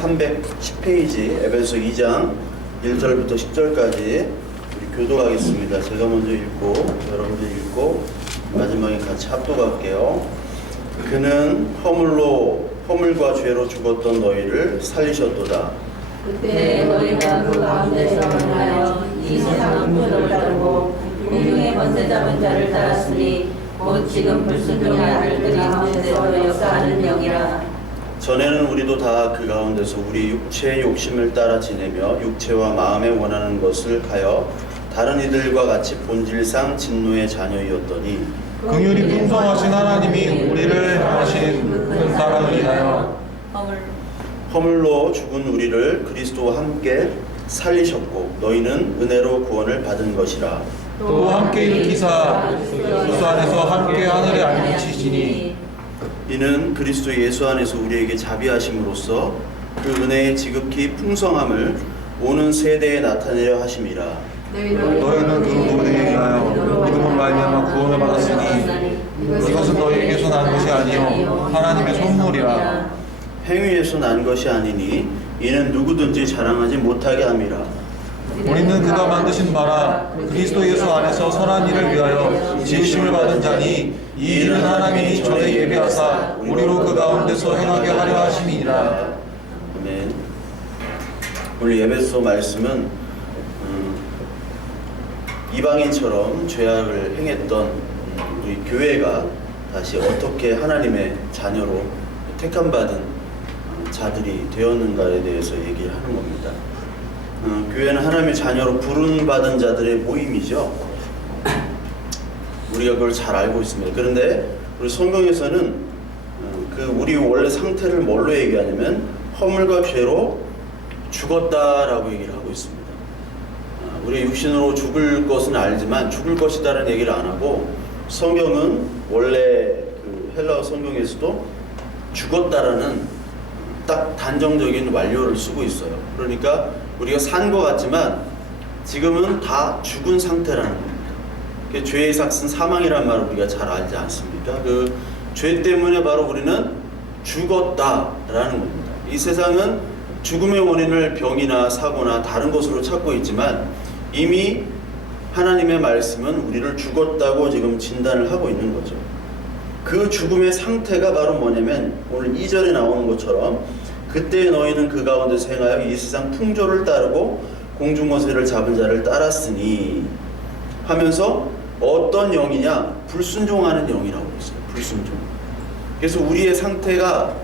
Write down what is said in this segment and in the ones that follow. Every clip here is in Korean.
310페이지 에베소 2장 1절부터 10절까지 우리 교도하겠습니다. 제가 먼저 읽고 여러분들 읽고 마지막에 같이 합독할게요. 그는 허물과 죄로 죽었던 너희를 살리셨도다. 그때 너희가 그 가운데서 만나여 이 세상의 풍조를 따르고 공중의 권세 잡은 자를 따랐으니 곧 지금 불순종의 아들들이 가운데서 역사하는 영이라. 전에는 우리도 다 그 가운데서 우리 육체의 욕심을 따라 지내며 육체와 마음에 원하는 것을 가여 다른 이들과 같이 본질상 진노의 자녀이었더니 긍휼이 풍성하신 하나님이 우리를 향하신 큰 사랑을 인하여 허물로 죽은 우리를 그리스도와 함께 살리셨고 너희는 은혜로 구원을 받은 것이라. 또 함께 일으키사 그리스도 안에서 함께 하늘에 앉히시니 이는 그리스도 예수 안에서 우리에게 자비하심으로써 그 은혜의 지극히 풍성함을 오는 세대에 나타내려 하심이라. 너희는 그 은혜에 인하여 믿음으로 말미암아 구원을 받았으니 이것은 너희에게서 난 것이 아니요 하나님의 선물이라. 행위에서 난 것이 아니니 이는 누구든지 자랑하지 못하게 함이라. 우리는 그가 만드신 바라 그리스도 예수 안에서 선한 일을 위하여 지으심을 받은 자니 이 일은 하나님이 전에 예비하사 우리로 그 가운데서 행하게 하려 하심이니라. 아멘. 오늘 예배소 말씀은 이방인처럼 죄악을 행했던 우리 교회가 다시 어떻게 하나님의 자녀로 택함받은 자들이 되었는가에 대해서 얘기하는 겁니다. 교회는 하나님의 자녀로 부름받은 자들의 모임이죠. 우리가 그걸 잘 알고 있습니다. 그런데 우리 성경에서는 그 우리 원래 상태를 뭘로 얘기하냐면 허물과 죄로 죽었다라고 얘기를 하고 있습니다. 우리 육신으로 죽을 것은 알지만 죽을 것이다라는 얘기를 안 하고 성경은 원래 그 헬라어 성경에서도 죽었다라는 딱 단정적인 완료를 쓰고 있어요. 그러니까 우리가 산 것 같지만 지금은 다 죽은 상태라는 겁니다. 죄의 삭은 사망이란 말을 우리가 잘 알지 않습니까? 그 죄 때문에 바로 우리는 죽었다라는 겁니다. 이 세상은 죽음의 원인을 병이나 사고나 다른 것으로 찾고 있지만 이미 하나님의 말씀은 우리를 죽었다고 지금 진단을 하고 있는 거죠. 그 죽음의 상태가 바로 뭐냐면 오늘 2절에 나오는 것처럼 그때 너희는 그 가운데서 행하여 이 세상 풍조를 따르고 공중권세를 잡은 자를 따랐으니 하면서 어떤 영이냐? 불순종하는 영이라고 했어요. 불순종. 그래서 우리의 상태가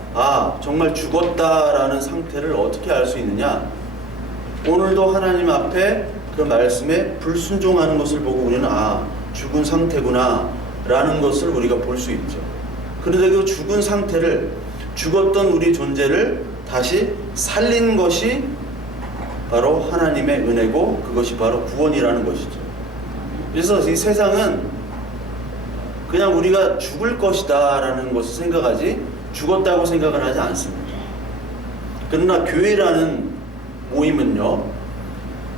정말 죽었다라는 상태를 어떻게 알 수 있느냐? 오늘도 하나님 앞에 그 말씀에 불순종하는 것을 보고 우리는 죽은 상태구나 라는 것을 우리가 볼 수 있죠. 그런데 그 죽은 상태를 죽었던 우리 존재를 다시 살린 것이 바로 하나님의 은혜고 그것이 바로 구원이라는 것이죠. 그래서 이 세상은 그냥 우리가 죽을 것이다 라는 것을 생각하지 죽었다고 생각을 하지 않습니다. 그러나 교회라는 모임은요,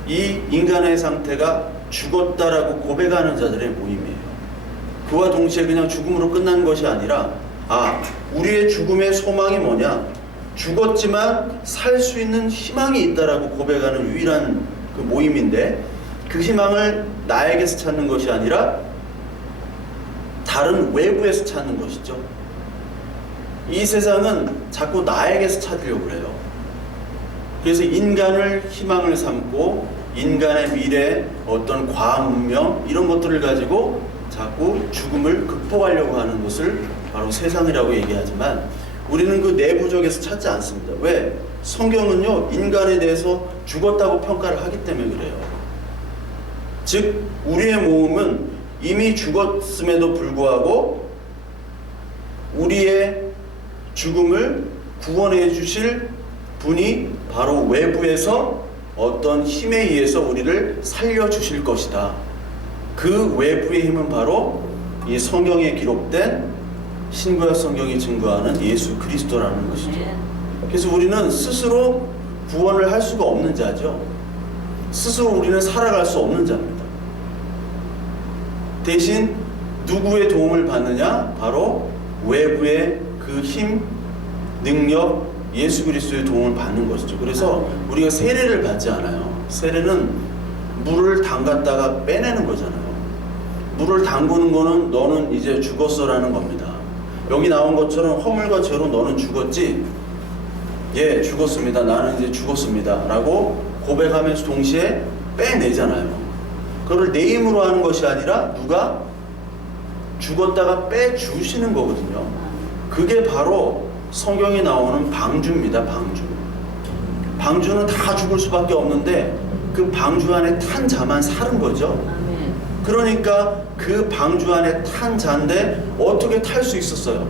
이 인간의 상태가 죽었다라고 고백하는 자들의 모임이에요. 그와 동시에 그냥 죽음으로 끝난 것이 아니라 우리의 죽음의 소망이 뭐냐? 죽었지만 살 수 있는 희망이 있다라고 고백하는 유일한 그 모임인데 그 희망을 나에게서 찾는 것이 아니라 다른 외부에서 찾는 것이죠. 이 세상은 자꾸 나에게서 찾으려고 그래요. 그래서 인간을 희망을 삼고 인간의 미래, 어떤 과학 문명 이런 것들을 가지고 자꾸 죽음을 극복하려고 하는 것을 바로 세상이라고 얘기하지만 우리는 그 내부적에서 찾지 않습니다. 왜? 성경은요 인간에 대해서 죽었다고 평가를 하기 때문에 그래요. 즉 우리의 몸은 이미 죽었음에도 불구하고 우리의 죽음을 구원해 주실 분이 바로 외부에서 어떤 힘에 의해서 우리를 살려주실 것이다. 그 외부의 힘은 바로 이 성경에 기록된 신구약 성경이 증거하는 예수 그리스도라는 것이죠. 그래서 우리는 스스로 구원을 할 수가 없는 자죠. 스스로 우리는 살아갈 수 없는 자입니다. 대신 누구의 도움을 받느냐? 바로 외부의 그 힘, 능력, 예수 그리스도의 도움을 받는 것이죠. 그래서 우리가 세례를 받지 않아요. 세례는 물을 담갔다가 빼내는 거잖아요. 물을 담그는 거는 너는 이제 죽었어라는 겁니다. 여기 나온 것처럼 허물과 죄로 너는 죽었지? 예, 죽었습니다. 나는 이제 죽었습니다. 라고 고백하면서 동시에 빼내잖아요. 그걸 내 힘으로 하는 것이 아니라 누가 죽었다가 빼주시는 거거든요. 그게 바로 성경에 나오는 방주입니다. 방주. 방주는 다 죽을 수밖에 없는데 그 방주 안에 탄 자만 사는 거죠. 아멘. 그러니까 그 방주 안에 탄 자인데 어떻게 탈 수 있었어요?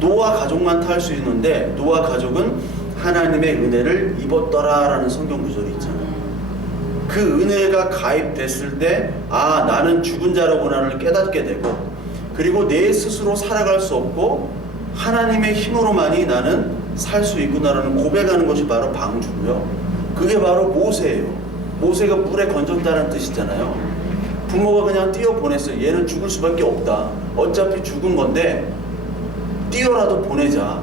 노아 가족만 탈 수 있는데 노아 가족은 하나님의 은혜를 입었더라라는 성경 구절이 있잖아요. 그 은혜가 가입됐을 때 아, 나는 죽은 자라고나를 깨닫게 되고, 그리고 내 스스로 살아갈 수 없고 하나님의 힘으로만이 나는 살 수 있구나라는 고백하는 것이 바로 방주고요. 그게 바로 모세예요. 모세가 물에 건졌다는 뜻이잖아요. 부모가 그냥 띄어보냈어요. 얘는 죽을 수밖에 없다. 어차피 죽은 건데 띄어라도 보내자.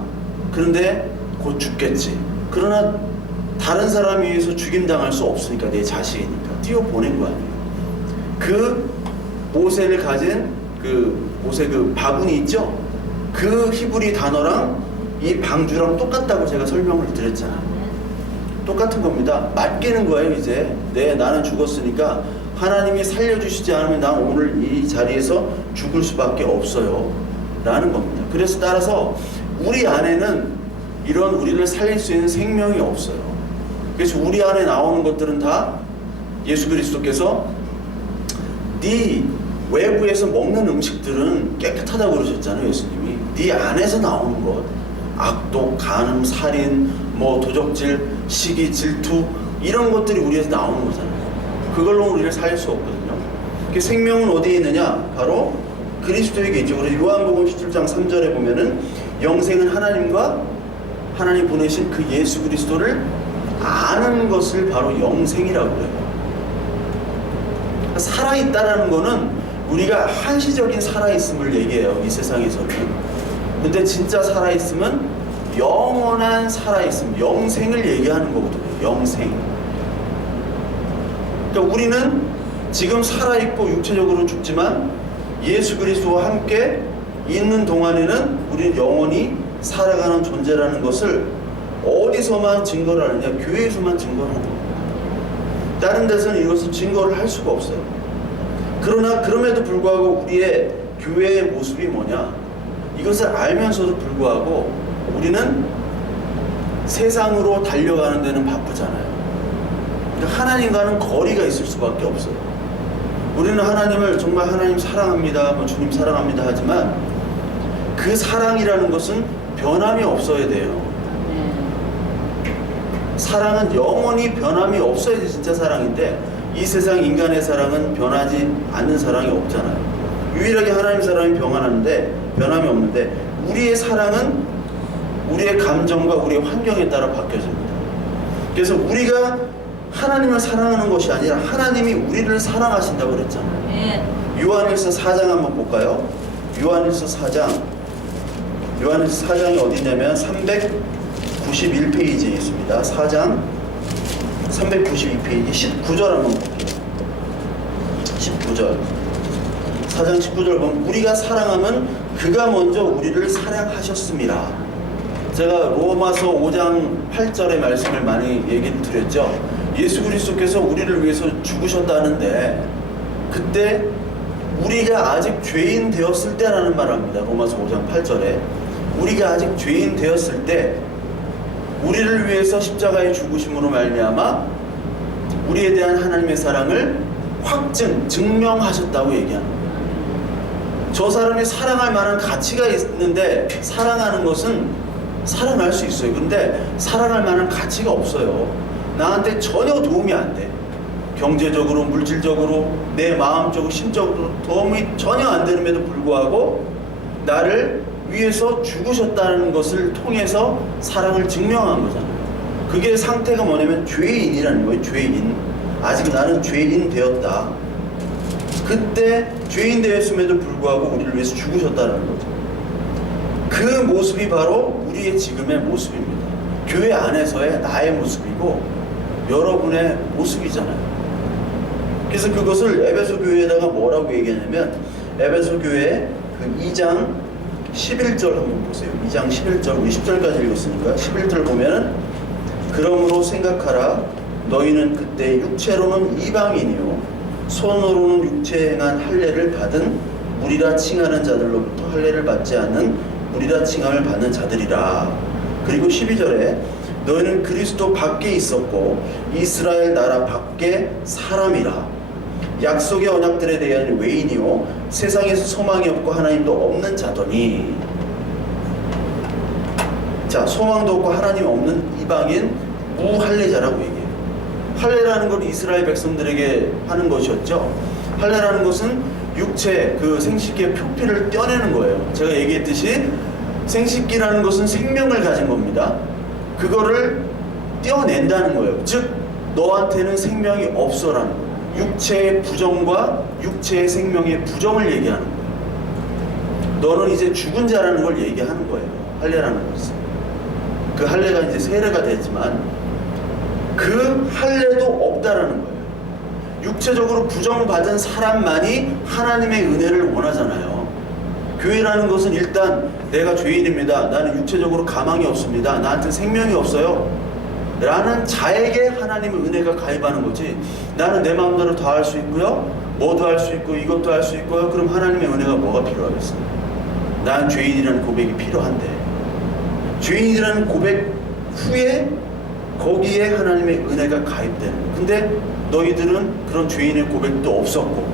그런데 곧 죽겠지. 그러나 다른 사람에 의해서 죽임당할 수 없으니까, 내 자식이니까 띄어보낸 거 아니에요. 그 모세를 가진 그 모세 그 바구니 있죠? 그 히브리 단어랑 이 방주랑 똑같다고 제가 설명을 드렸잖아요. 똑같은 겁니다. 맡기는 거예요. 이제 나는 죽었으니까 하나님이 살려주시지 않으면 난 오늘 이 자리에서 죽을 수밖에 없어요 라는 겁니다. 그래서 따라서 우리 안에는 이런 우리를 살릴 수 있는 생명이 없어요. 그래서 우리 안에 나오는 것들은 다 예수 그리스도께서 네 외부에서 먹는 음식들은 깨끗하다고 그러셨잖아요. 예수님이 네 안에서 나오는 것, 악독, 간음, 살인, 도적질, 시기, 질투, 이런 것들이 우리에서 나오는 거잖아요. 그걸로 우리를 살릴 수 없거든요. 그 생명은 어디에 있느냐? 바로 그리스도에게 있죠. 그래서 요한복음 17장 3절에 보면은 영생은 하나님과 하나님 보내신 그 예수 그리스도를 아는 것을 바로 영생이라고 그래요. 살아있다라는 거는 우리가 한시적인 살아있음을 얘기해요, 이 세상에서는. 근데 진짜 살아있음은 영원한 살아있음, 영생을 얘기하는 거거든요. 영생. 그러니까 우리는 지금 살아있고 육체적으로 죽지만 예수 그리스도와 함께 있는 동안에는 우리는 영원히 살아가는 존재라는 것을 어디서만 증거를 하느냐? 교회에서만 증거를 하는 겁니다. 다른 데서는 이것을 증거를 할 수가 없어요. 그러나 그럼에도 불구하고 우리의 교회의 모습이 뭐냐? 이것을 알면서도 불구하고 우리는 세상으로 달려가는 데는 바쁘잖아요. 그러니까 하나님과는 거리가 있을 수밖에 없어요. 우리는 하나님을 정말 하나님 사랑합니다, 주님 사랑합니다 하지만 그 사랑이라는 것은 변함이 없어야 돼요. 사랑은 영원히 변함이 없어야지 진짜 사랑인데 이 세상 인간의 사랑은 변하지 않는 사랑이 없잖아요. 유일하게 하나님 사랑이 변함이 없는데 우리의 사랑은 우리의 감정과 우리의 환경에 따라 바뀌어집니다. 그래서 우리가 하나님을 사랑하는 것이 아니라 하나님이 우리를 사랑하신다고 그랬잖아요. 요한일서 4장 한번 볼까요? 요한일서 4장이 어디냐면 391페이지에 있습니다. 4장 392페이지 19절 한번 볼게요. 19절 4장 19절 보면 우리가 사랑하면 그가 먼저 우리를 사랑하셨습니다. 제가 로마서 5장 8절의 말씀을 많이 얘기를 드렸죠. 예수 그리스도께서 우리를 위해서 죽으셨다는데 그때 우리가 아직 죄인 되었을 때라는 말을 합니다. 로마서 5장 8절에 우리가 아직 죄인 되었을 때 우리를 위해서 십자가에 죽으심으로 말미암아 우리에 대한 하나님의 사랑을 증명하셨다고 얘기하는 거예요. 저 사람이 사랑할 만한 가치가 있는데 사랑하는 것은 사랑할 수 있어요. 근데 사랑할 만한 가치가 없어요. 나한테 전혀 도움이 안 돼. 경제적으로, 물질적으로, 내 마음적으로, 심적으로 도움이 전혀 안 되는데도 불구하고 나를 위해서 죽으셨다는 것을 통해서 사랑을 증명한 거잖아요. 그게 상태가 뭐냐면 죄인이라는 거예요. 죄인. 아직 나는 죄인 되었다. 그때 죄인 되었음에도 불구하고 우리를 위해서 죽으셨다는 거죠. 그 모습이 바로 우리의 지금의 모습입니다. 교회 안에서의 나의 모습이고 여러분의 모습이잖아요. 그래서 그것을 에베소 교회에다가 뭐라고 얘기하냐면 에베소 교회 그 2장 11절 한번 보세요. 2장 11절 우리 10절까지 읽었으니까 11절 보면 그러므로 생각하라 너희는 그때 육체로는 이방인이요 손으로는 육체에 행한 할례를 받은 무리라 칭하는 자들로부터 할례를 받지 않는 무리라 칭함을 받는 자들이라. 그리고 12절에 너희는 그리스도 밖에 있었고 이스라엘 나라 밖에 사람이라. 약속의 언약들에 대한 외인이요 세상에서 소망이 없고 하나님도 없는 자더니. 자, 소망도 없고 하나님 없는 이방인 무할례자라고 얘기해요. 할례라는 건 이스라엘 백성들에게 하는 것이었죠. 할례라는 것은 육체 그 생식기의 표피를 떼어내는 거예요. 제가 얘기했듯이 생식기라는 것은 생명을 가진 겁니다. 그거를 떼어낸다는 거예요. 즉 너한테는 생명이 없어라는 거예요. 육체의 부정과 육체의 생명의 부정을 얘기하는 거예요. 너는 이제 죽은 자라는 걸 얘기하는 거예요. 할례라는 것은. 그 할례가 이제 세례가 되지만 그 할례도 없다라는 거예요. 육체적으로 부정받은 사람만이 하나님의 은혜를 원하잖아요. 교회라는 것은 일단 내가 죄인입니다. 나는 육체적으로 가망이 없습니다. 나한테 생명이 없어요. 라는 자에게 하나님의 은혜가 가입하는 거지. 나는 내 마음대로 다 할 수 있고요. 뭐도 할 수 있고 이것도 할 수 있고요. 그럼 하나님의 은혜가 뭐가 필요하겠어요? 난 죄인이라는 고백이 필요한데 죄인이라는 고백 후에 거기에 하나님의 은혜가 가입되는 거예요. 근데 너희들은 그런 죄인의 고백도 없었고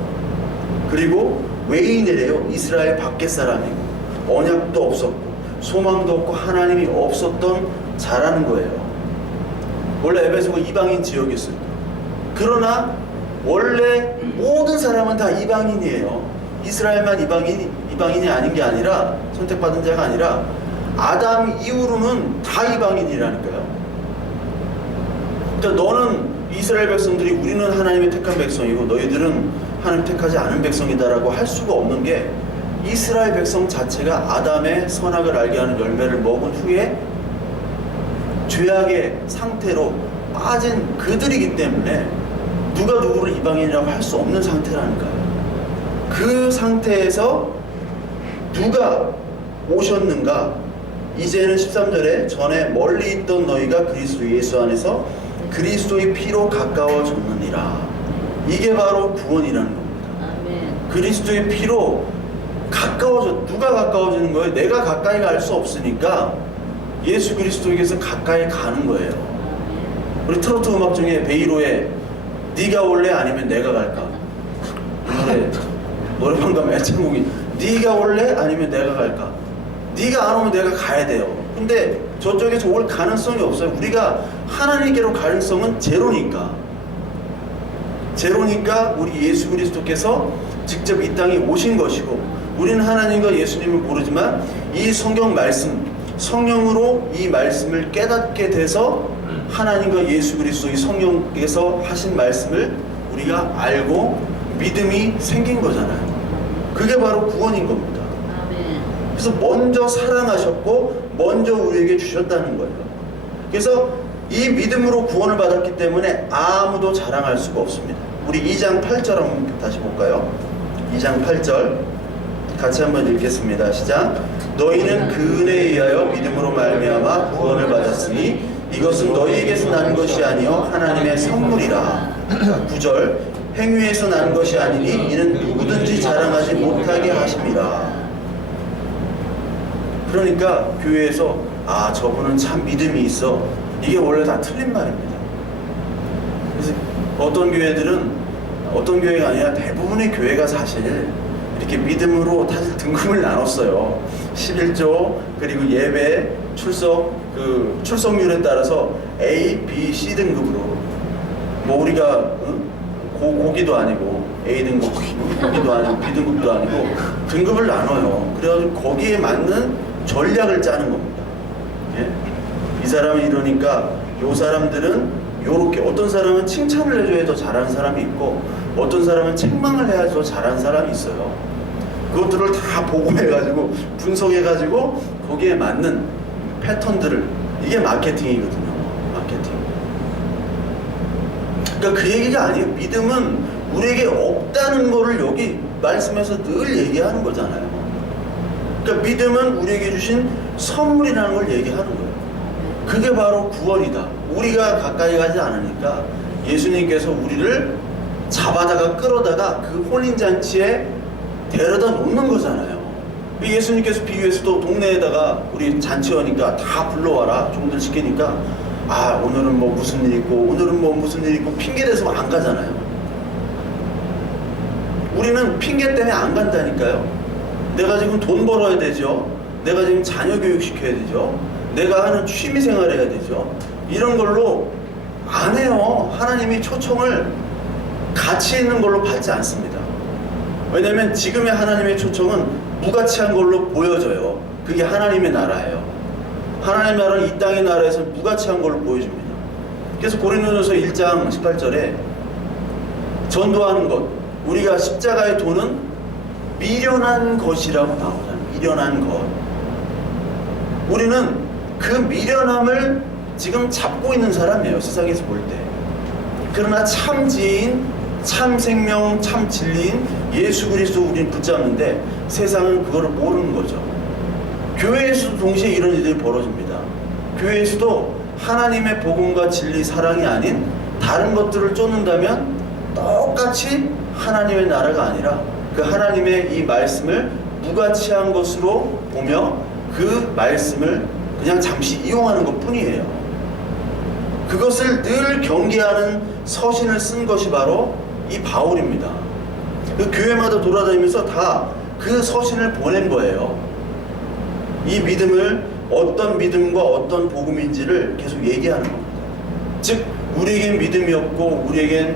그리고 외인이래요. 이스라엘 밖의 사람이고 언약도 없었고 소망도 없고 하나님이 없었던 자라는 거예요. 원래 에베소가 이방인 지역이었어요. 그러나 원래 모든 사람은 다 이방인이에요. 이스라엘만 이방인이 아닌 게 아니라 선택받은 자가 아니라 아담 이후로는 다 이방인이라니까요. 그러니까 너는 이스라엘 백성들이 우리는 하나님의 택한 백성이고 너희들은 하나님 택하지 않은 백성이다라고 할 수가 없는 게 이스라엘 백성 자체가 아담의 선악을 알게 하는 열매를 먹은 후에 죄악의 상태로 빠진 그들이기 때문에 누가 누구를 이방인이라고 할 수 없는 상태라니까요. 그 상태에서 누가 오셨는가? 이제는 13절에 전에 멀리 있던 너희가 그리스도 예수 안에서 그리스도의 피로 가까워졌느니라. 이게 바로 구원이라는 겁니다. 아멘. 그리스도의 피로 누가 가까워지는 거예요? 내가 가까이 갈 수 없으니까 예수 그리스도에게서 가까이 가는 거예요. 우리 트로트 음악 중에 베이로의 네가 올래 아니면 내가 갈까? 노래방 가면 애창곡이 네가 올래 아니면 내가 갈까? 네가 안 오면 내가 가야 돼요. 근데 저쪽에서 올 가능성이 없어요. 우리가 하나님께로 가능성은 제로니까 우리 예수 그리스도께서 직접 이 땅에 오신 것이고 우리는 하나님과 예수님을 모르지만 이 성경 말씀 성령으로 이 말씀을 깨닫게 돼서 하나님과 예수 그리스도 이 성령께서 하신 말씀을 우리가 알고 믿음이 생긴 거잖아요. 그게 바로 구원인 겁니다. 그래서 먼저 사랑하셨고 먼저 우리에게 주셨다는 거예요. 그래서 이 믿음으로 구원을 받았기 때문에 아무도 자랑할 수가 없습니다. 우리 2장 8절 한번 다시 볼까요? 2장 8절 같이 한번 읽겠습니다. 시작. 너희는 그 은혜에 의하여 믿음으로 말미암아 구원을 받았으니 이것은 너희에게서 난 것이 아니요 하나님의 선물이라. 9절 행위에서 난 것이 아니니 이는 누구든지 자랑하지 못하게 하심이라. 그러니까 교회에서 저분은 참 믿음이 있어, 이게 원래 다 틀린 말입니다. 그래서 어떤 교회가 아니라 대부분의 교회가 사실 이렇게 믿음으로 사실 등급을 나눴어요. 11조 그리고 예배 출석률에 따라서 A, B, C 등급으로 뭐 우리가 고기도 아니고 A 등급, 고기도 아니고 B 등급도 아니고 등급을 나눠요. 그래가지고 거기에 맞는 전략을 짜는 겁니다. 예? 이 사람은 이러니까 요 사람들은 요렇게, 어떤 사람은 칭찬을 해줘야 더 잘하는 사람이 있고 어떤 사람은 책망을 해야 더 잘하는 사람이 있어요. 그것들을 다 보고해가지고 분석해가지고 거기에 맞는 패턴들을 이게 마케팅이거든요. 마케팅. 그러니까 그 얘기가 아니에요. 믿음은 우리에게 없다는 거를 여기 말씀에서 늘 얘기하는 거잖아요. 그러니까 믿음은 우리에게 주신 선물이라는 걸 얘기하는 거예요. 그게 바로 구원이다. 우리가 가까이 가지 않으니까 예수님께서 우리를 잡아다가 끌어다가 그 혼인잔치에 데려다 놓는 거잖아요. 예수님께서 비유해서도 동네에다가 우리 잔치하니까 다 불러와라. 종들 시키니까 아 오늘은 뭐 무슨 일 있고 오늘은 뭐 무슨 일 있고 핑계대서 안 가잖아요. 우리는 핑계 때문에 안 간다니까요. 내가 지금 돈 벌어야 되죠. 내가 지금 자녀 교육 시켜야 되죠. 내가 하는 취미 생활 해야 되죠. 이런 걸로 안 해요. 하나님이 초청을 가치 있는 걸로 받지 않습니다. 왜냐하면 지금의 하나님의 초청은 무가치한 걸로 보여져요. 그게 하나님의 나라예요. 하나님의 나라는 이 땅의 나라에서 무가치한 걸로 보여줍니다. 그래서 고린도전서 1장 18절에 전도하는 것, 우리가 십자가의 도는 미련한 것이라고 나오잖아요. 미련한 것. 우리는 그 미련함을 지금 잡고 있는 사람이에요. 세상에서 볼 때. 그러나 참 지혜인, 참 생명, 참 진리인 예수 그리스도 우리는 붙잡는데 세상은 그거를 모르는 거죠. 교회에서도 동시에 이런 일들이 벌어집니다. 교회에서도 하나님의 복음과 진리, 사랑이 아닌 다른 것들을 쫓는다면 똑같이 하나님의 나라가 아니라 그 하나님의 이 말씀을 무가치한 것으로 보며 그 말씀을 그냥 잠시 이용하는 것 뿐이에요. 그것을 늘 경계하는 서신을 쓴 것이 바로 이 바울입니다. 그 교회마다 돌아다니면서 다 그 서신을 보낸 거예요. 이 믿음을 어떤 믿음과 어떤 복음인지를 계속 얘기하는 겁니다. 즉 우리에겐 믿음이 없고 우리에겐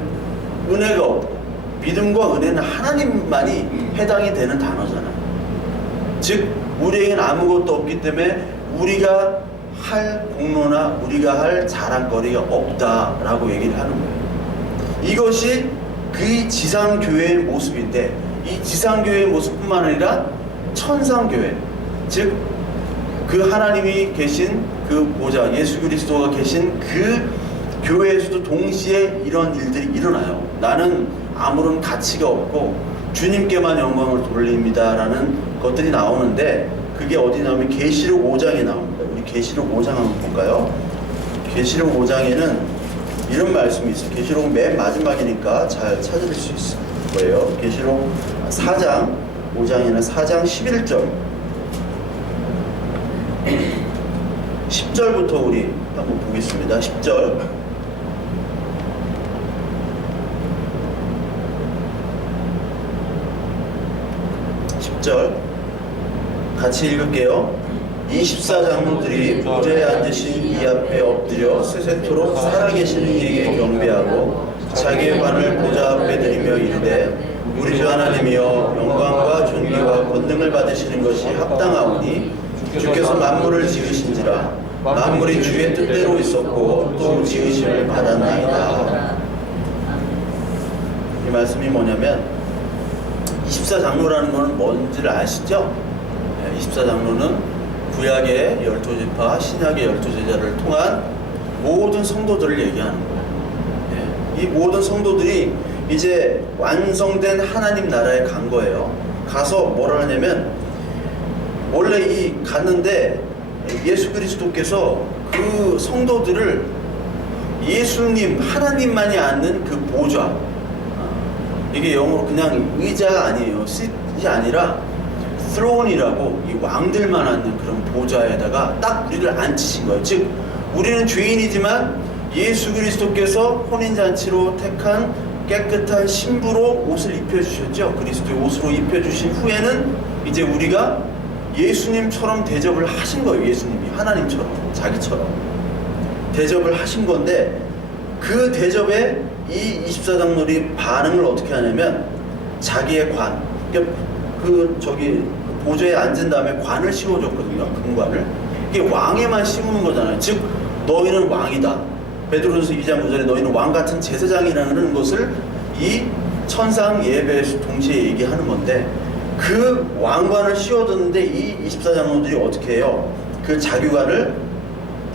은혜가 없고, 믿음과 은혜는 하나님만이 해당이 되는 단어잖아요. 즉 우리에겐 아무것도 없기 때문에 우리가 할 공로나 우리가 할 자랑거리가 없다라고 얘기를 하는 거예요. 이것이 그 지상교회의 모습인데, 이 지상교회의 모습뿐만 아니라 천상교회, 즉 그 하나님이 계신 그 보좌, 예수 그리스도가 계신 그 교회에서도 동시에 이런 일들이 일어나요. 나는 아무런 가치가 없고 주님께만 영광을 돌립니다 라는 것들이 나오는데, 그게 어디 나오면 계시록 5장에 나옵니다. 우리 계시록 5장 한번 볼까요? 계시록 5장에는 이런 말씀이 있어요. 계시록 맨 마지막이니까 잘 찾을 수 있을 거예요. 계시록 4장 5장에는 4장 11절 10절부터 우리 한번 보겠습니다. 10절. 같이 읽을게요. 24장로들이 보좌에 앉으신 이 앞에 엎드려 세세토록 살아계신 이에게 경배하고 자기의 관을 보좌 앞에 드리며 이르되, 우리 주 하나님이여 영광과 존귀와 권능을 받으시는 것이 합당하오니 주께서 만물을 지으신지라 만물이 주의 뜻대로 있었고 또 지으심을 받았나이다. 이 말씀이 뭐냐면 24장로라는 것은 뭔지를 아시죠? 24장로는 구약의 12지파, 신약의 12제자를 통한 모든 성도들을 얘기하는 거예요. 이 모든 성도들이 이제 완성된 하나님 나라에 간 거예요. 가서 뭐라 하냐면, 원래 갔는데 예수 그리스도께서 그 성도들을 예수님, 하나님만이 앉는 그 보좌, 이게 영어로 그냥 의자가 아니에요. 시트이 아니라 throne이라고 이 왕들만 앉는 그런 보좌에다가 딱 우리를 앉히신 거예요. 즉 우리는 죄인이지만 예수 그리스도께서 혼인잔치로 택한 깨끗한 신부로 옷을 입혀주셨죠. 그리스도의 옷으로 입혀주신 후에는 이제 우리가 예수님처럼 대접을 하신 거예요. 예수님이 하나님처럼, 자기처럼 대접을 하신 건데, 그 대접에 이 24장로들이 반응을 어떻게 하냐면 자기의 관, 그러니까 그 보좌에 앉은 다음에 관을 씌워줬거든요. 금관을. 이게 왕에만 씌우는 거잖아요. 즉 너희는 왕이다. 베드로전서 2장 9절에 너희는 왕같은 제사장이라는 것을 이 천상 예배에서 동시에 얘기하는 건데, 그 왕관을 씌워줬는데 이 24장로들이 어떻게 해요? 그 자규관을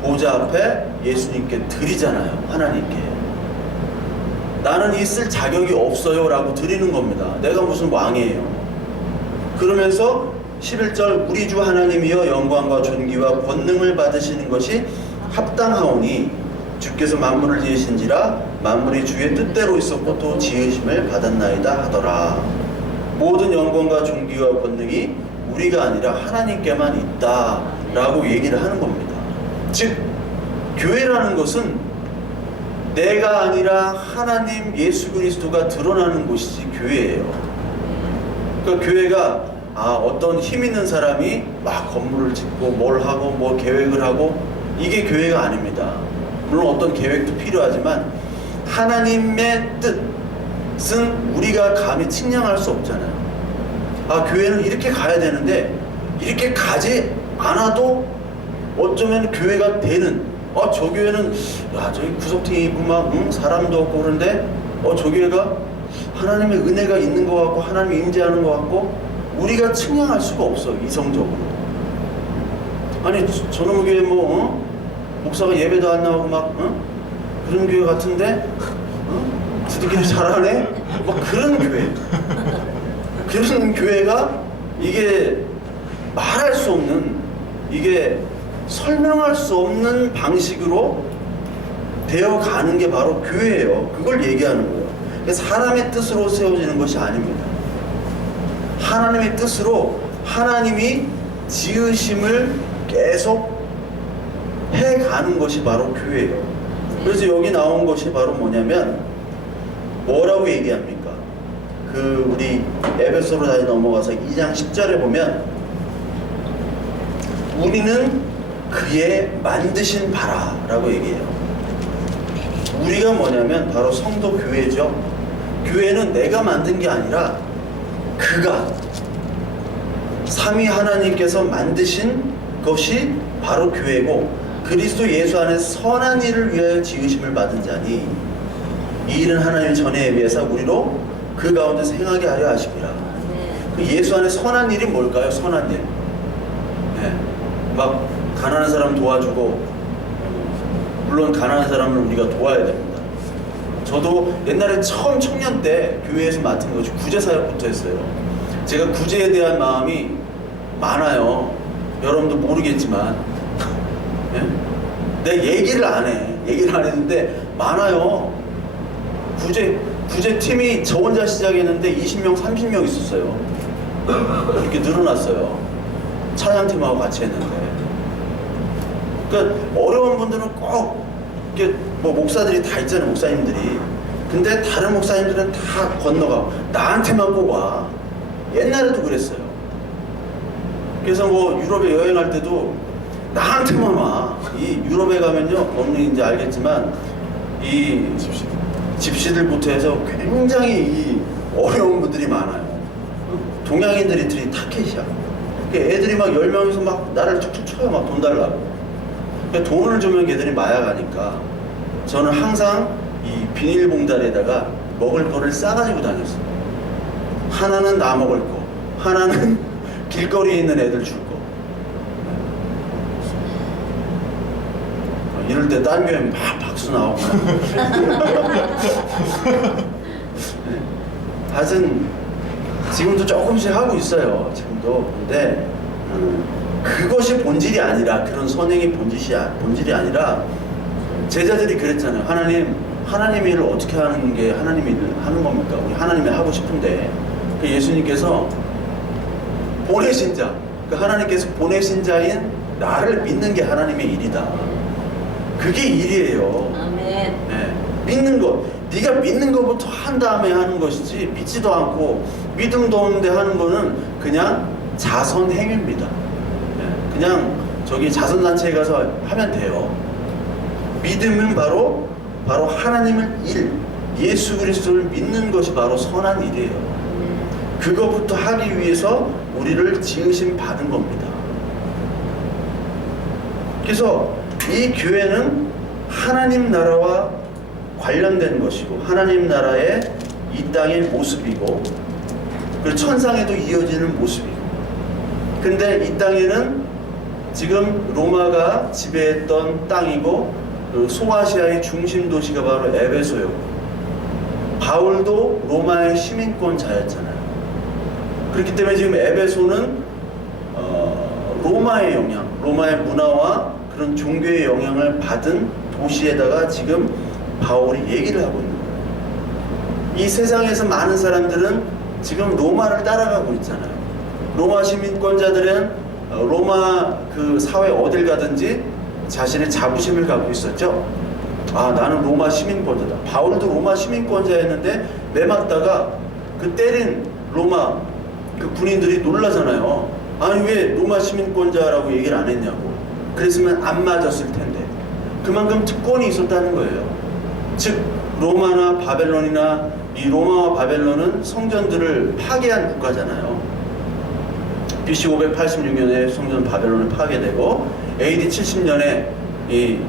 보좌 앞에 예수님께 드리잖아요. 하나님께. 나는 이 쓸 자격이 없어요 라고 드리는 겁니다. 내가 무슨 왕이에요. 그러면서 11절 우리 주 하나님이여 영광과 존귀와 권능을 받으시는 것이 합당하오니 주께서 만물을 지으신지라 만물이 주의 뜻대로 있었고 또 지으심을 받았나이다 하더라. 모든 영광과 존귀와 권능이 우리가 아니라 하나님께만 있다 라고 얘기를 하는 겁니다. 즉 교회라는 것은 내가 아니라 하나님 예수 그리스도가 드러나는 곳이지 교회예요. 그러니까 교회가 어떤 힘 있는 사람이 막 건물을 짓고 뭘 하고 뭐 계획을 하고 이게 교회가 아닙니다. 물론 어떤 계획도 필요하지만 하나님의 뜻은 우리가 감히 측량할 수 없잖아요. 교회는 이렇게 가야 되는데 이렇게 가지 않아도 어쩌면 교회가 되는 저 교회는 저기 구석탱이 있고 막 사람도 없고 그런데 저 교회가 하나님의 은혜가 있는 것 같고 하나님이 임재하는 것 같고 우리가 측량할 수가 없어. 이성적으로. 아니 저놈 교회 목사가 예배도 안 나오고 막 그런 교회 같은데 지들끼리 잘하네? 막 그런 교회. 그런 교회가 이게 말할 수 없는, 이게 설명할 수 없는 방식으로 되어가는 게 바로 교회예요. 그걸 얘기하는 거예요. 사람의 뜻으로 세워지는 것이 아닙니다. 하나님의 뜻으로 하나님이 지으심을 계속 해가는 것이 바로 교회예요. 그래서 여기 나온 것이 바로 뭐냐면 뭐라고 얘기합니까? 우리 에베소로 다시 넘어가서 2장 10절에 보면 우리는 그의 만드신 바라라고 얘기해요. 우리가 뭐냐면 바로 성도 교회죠. 교회는 내가 만든 게 아니라 그가 삼위 하나님께서 만드신 것이 바로 교회고 그리스도 예수 안에 선한 일을 위하여 지으심을 받은 자니 이 일은 하나님의 전에 위해서 우리로 그 가운데서 행하게 하려 하십니다. 그 예수 안에 선한 일이 뭘까요? 선한 일. 막 가난한 사람 도와주고, 물론 가난한 사람을 우리가 도와야 됩니다. 저도 옛날에 처음 청년 때 교회에서 맡은 것이 구제사역부터 했어요. 제가 구제에 대한 마음이 많아요. 여러분도 모르겠지만 내가 얘기를 안 해. 얘기를 안 했는데 많아요. 구제팀이 저 혼자 시작했는데 20명, 30명 있었어요. 이렇게 늘어났어요. 찬양팀하고 같이 했는데. 그러니까 어려운 분들은 꼭 이렇게 목사들이 다 있잖아요. 목사님들이. 근데 다른 목사님들은 다 건너가. 나한테만 꼭 와. 옛날에도 그랬어요. 그래서 유럽에 여행할 때도 나한테만 와. 이 유럽에 가면요, 언니인지 알겠지만 이 집시들부터 해서 굉장히 이 어려운 분들이 많아요. 동양인들이 타켓이야. 애들이 막 10명이서 막 나를 툭툭 쳐요. 막 돈 달라고. 돈을 주면 걔들이 마약하니까 저는 항상 이 비닐봉다리에다가 먹을 거를 싸가지고 다녔어요. 하나는 나 먹을 거, 하나는 길거리에 있는 애들 줄 거. 이럴 때 딴 교회 막 박수 나오고. 하여튼 지금도 조금씩 하고 있어요. 지금도. 근데 그것이 본질이 아니라, 그런 선행이 본질이 아니라 제자들이 그랬잖아요. 하나님의 일을 어떻게 하는 게 하나님의 일을 하는 겁니까? 우리 하나님이 하고 싶은데. 예수님께서 보내신 자, 하나님께서 보내신 자인 나를 믿는 게 하나님의 일이다. 그게 일이에요. 아멘. 믿는 것. 네가 믿는 것부터 한 다음에 하는 것이지, 믿지도 않고 믿음도 없는데 하는 거는 그냥 자선 행위입니다. 그냥 저기 자선단체에 가서 하면 돼요. 믿음은 바로 하나님의 일, 예수 그리스도를 믿는 것이 바로 선한 일이에요. 그것부터 하기 위해서 우리를 지으심 받은 겁니다. 그래서 이 교회는 하나님 나라와 관련된 것이고, 하나님 나라의 이 땅의 모습이고, 그리고 천상에도 이어지는 모습이고, 근데 이 땅에는 지금 로마가 지배했던 땅이고 그 소아시아의 중심 도시가 바로 에베소요. 바울도 로마의 시민권자였잖아요. 그렇기 때문에 지금 에베소는 로마의 영향, 로마의 문화와 그런 종교의 영향을 받은 도시에다가 지금 바울이 얘기를 하고 있는 거예요. 이 세상에서 많은 사람들은 지금 로마를 따라가고 있잖아요. 로마 시민권자들은 로마 그 사회 어딜 가든지 자신의 자부심을 갖고 있었죠. 아, 나는 로마 시민권자다. 바울도 로마 시민권자였는데 매맞다가 그 때린 로마 그 군인들이 놀라잖아요. 아니 왜 로마 시민권자라고 얘기를 안 했냐고. 그랬으면 안 맞았을 텐데. 그만큼 특권이 있었다는 거예요. 즉 로마나 바벨론이나 이 로마와 바벨론은 성전들을 파괴한 국가잖아요. BC 586년에 성전 바벨론이 파괴되고 AD 70년에 이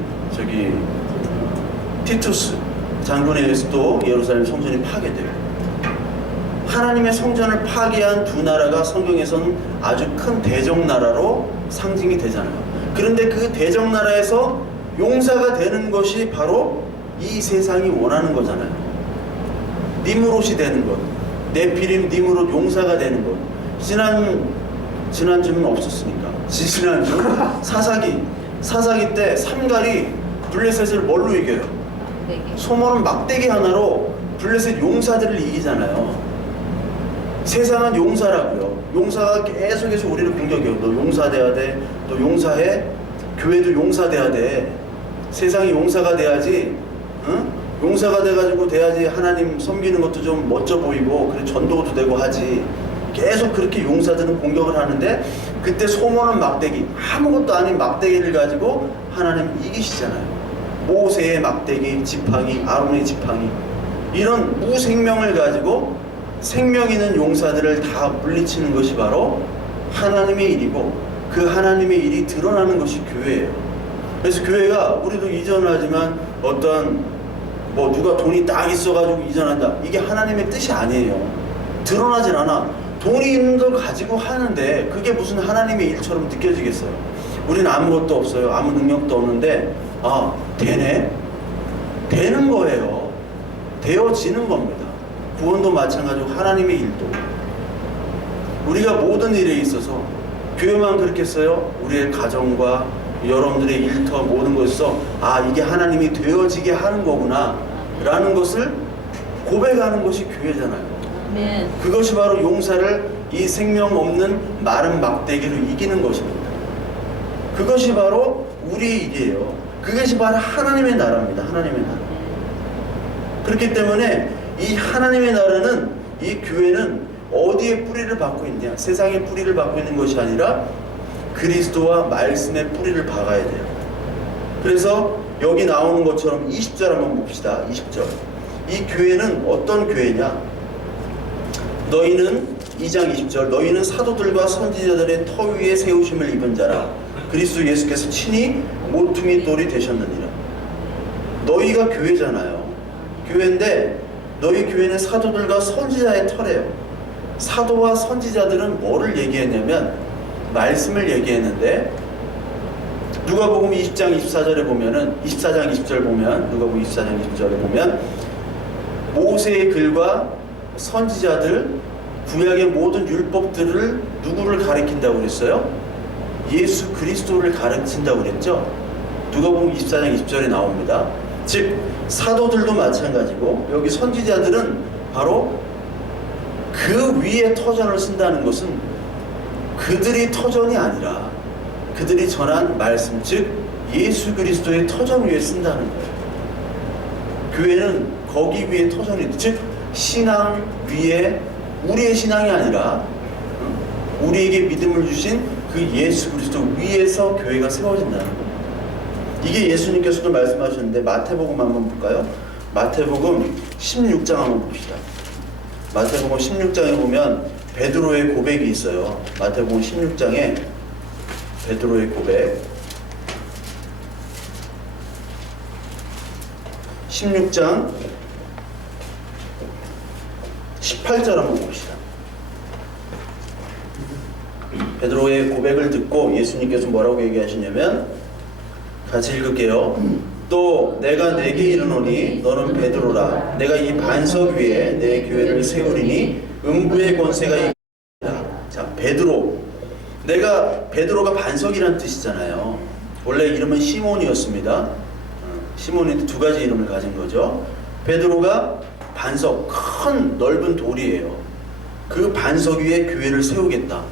티투스 장군에 의해서 또 예루살렘 성전이 파괴돼요. 하나님의 성전을 파괴한 두 나라가 성경에서는 아주 큰 대적나라로 상징이 되잖아요. 그런데 그 대적나라에서 용사가 되는 것이 바로 이 세상이 원하는 거잖아요. 니무롯이 되는 것, 네피림 니무롯 용사가 되는 것. 지난주는 없었으니까. 지난주 사사기 때 삼갈이 블레셋을 뭘로 이겨요? 소모는 막대기 하나로 블레셋 용사들을 이기잖아요. 세상은 용사라고요. 용사가 계속해서 우리를 공격해요. 너 용사돼야 돼. 너 용사해. 교회도 용사돼야 돼. 세상이 용사가 돼야지. 응? 용사가 돼야지 하나님 섬기는 것도 좀 멋져 보이고 그래 전도도 되고 하지. 계속 그렇게 용사들은 공격을 하는데 그때 소모는 막대기, 아무것도 아닌 막대기를 가지고 하나님 이기시잖아요. 모세의 막대기, 지팡이, 아론의 지팡이, 이런 무생명을 가지고 생명 있는 용사들을 다 물리치는 것이 바로 하나님의 일이고 그 하나님의 일이 드러나는 것이 교회예요. 그래서 교회가 우리도 이전하지만 어떤 누가 돈이 딱 있어가지고 이전한다, 이게 하나님의 뜻이 아니에요. 드러나질 않아. 돈이 있는 걸 가지고 하는데 그게 무슨 하나님의 일처럼 느껴지겠어요? 우리는 아무것도 없어요. 아무 능력도 없는데 되네? 되는 거예요. 되어지는 겁니다. 구원도 마찬가지고 하나님의 일도. 우리가 모든 일에 있어서 교회만 그렇겠어요? 우리의 가정과 여러분들의 일터 모든 것에서 이게 하나님이 되어지게 하는 거구나 라는 것을 고백하는 것이 교회잖아요. 네. 그것이 바로 용사를 이 생명 없는 마른 막대기로 이기는 것입니다. 그것이 바로 우리의 일이에요. 그것이 바로 하나님의 나라입니다. 하나님의 나라. 그렇기 때문에 이 하나님의 나라는, 이 교회는 어디에 뿌리를 받고 있냐? 세상에 뿌리를 받고 있는 것이 아니라 그리스도와 말씀의 뿌리를 박아야 돼요. 그래서 여기 나오는 것처럼 20절 한번 봅시다. 20절. 이 교회는 어떤 교회냐? 너희는 2장 20절 너희는 사도들과 선지자들의 터 위에 세우심을 입은 자라. 그리스도 예수께서 친히 모퉁이 돌이 되셨느니라. 너희가 교회잖아요. 교회인데 너희 교회는 사도들과 선지자의 터래요. 사도와 선지자들은 뭐를 얘기했냐면 말씀을 얘기했는데, 누가복음 20장 24절에 보면은 24장 20절 보면 누가복음 24장 20절에 보면 모세의 글과 선지자들, 구약의 모든 율법들을 누구를 가리킨다고 그랬어요? 예수 그리스도를 가르친다고 그랬죠? 누가복음 24장 20절에 나옵니다. 즉 사도들도 마찬가지고 여기 선지자들은 바로 그 위에 터전을 쓴다는 것은 그들이 터전이 아니라 그들이 전한 말씀, 즉 예수 그리스도의 터전 위에 쓴다는 거예요. 교회는 거기 위에 터전이, 즉 신앙 위에, 우리의 신앙이 아니라 우리에게 믿음을 주신 그 예수 그리스도 위에서 교회가 세워진다는 거예요. 이게 예수님께서도 말씀하셨는데 마태복음 한번 볼까요? 마태복음 16장 한번 봅시다. 마태복음 16장에 보면 베드로의 고백이 있어요. 마태복음 16장에 베드로의 고백, 16장 18절 한번 봅시다. 베드로의 고백을 듣고 예수님께서 뭐라고 얘기하시냐면, 같이 읽을게요. 또 내가 내게 이르노니 너는 베드로라. 내가 이 반석 위에 내 교회를 세우리니 음부의 권세가 있다. 자, 베드로. 베드로가 반석이란 뜻이잖아요. 원래 이름은 시몬이었습니다. 시몬이 두 가지 이름을 가진 거죠. 베드로가 반석, 큰 넓은 돌이에요. 그 반석 위에 교회를 세우겠다.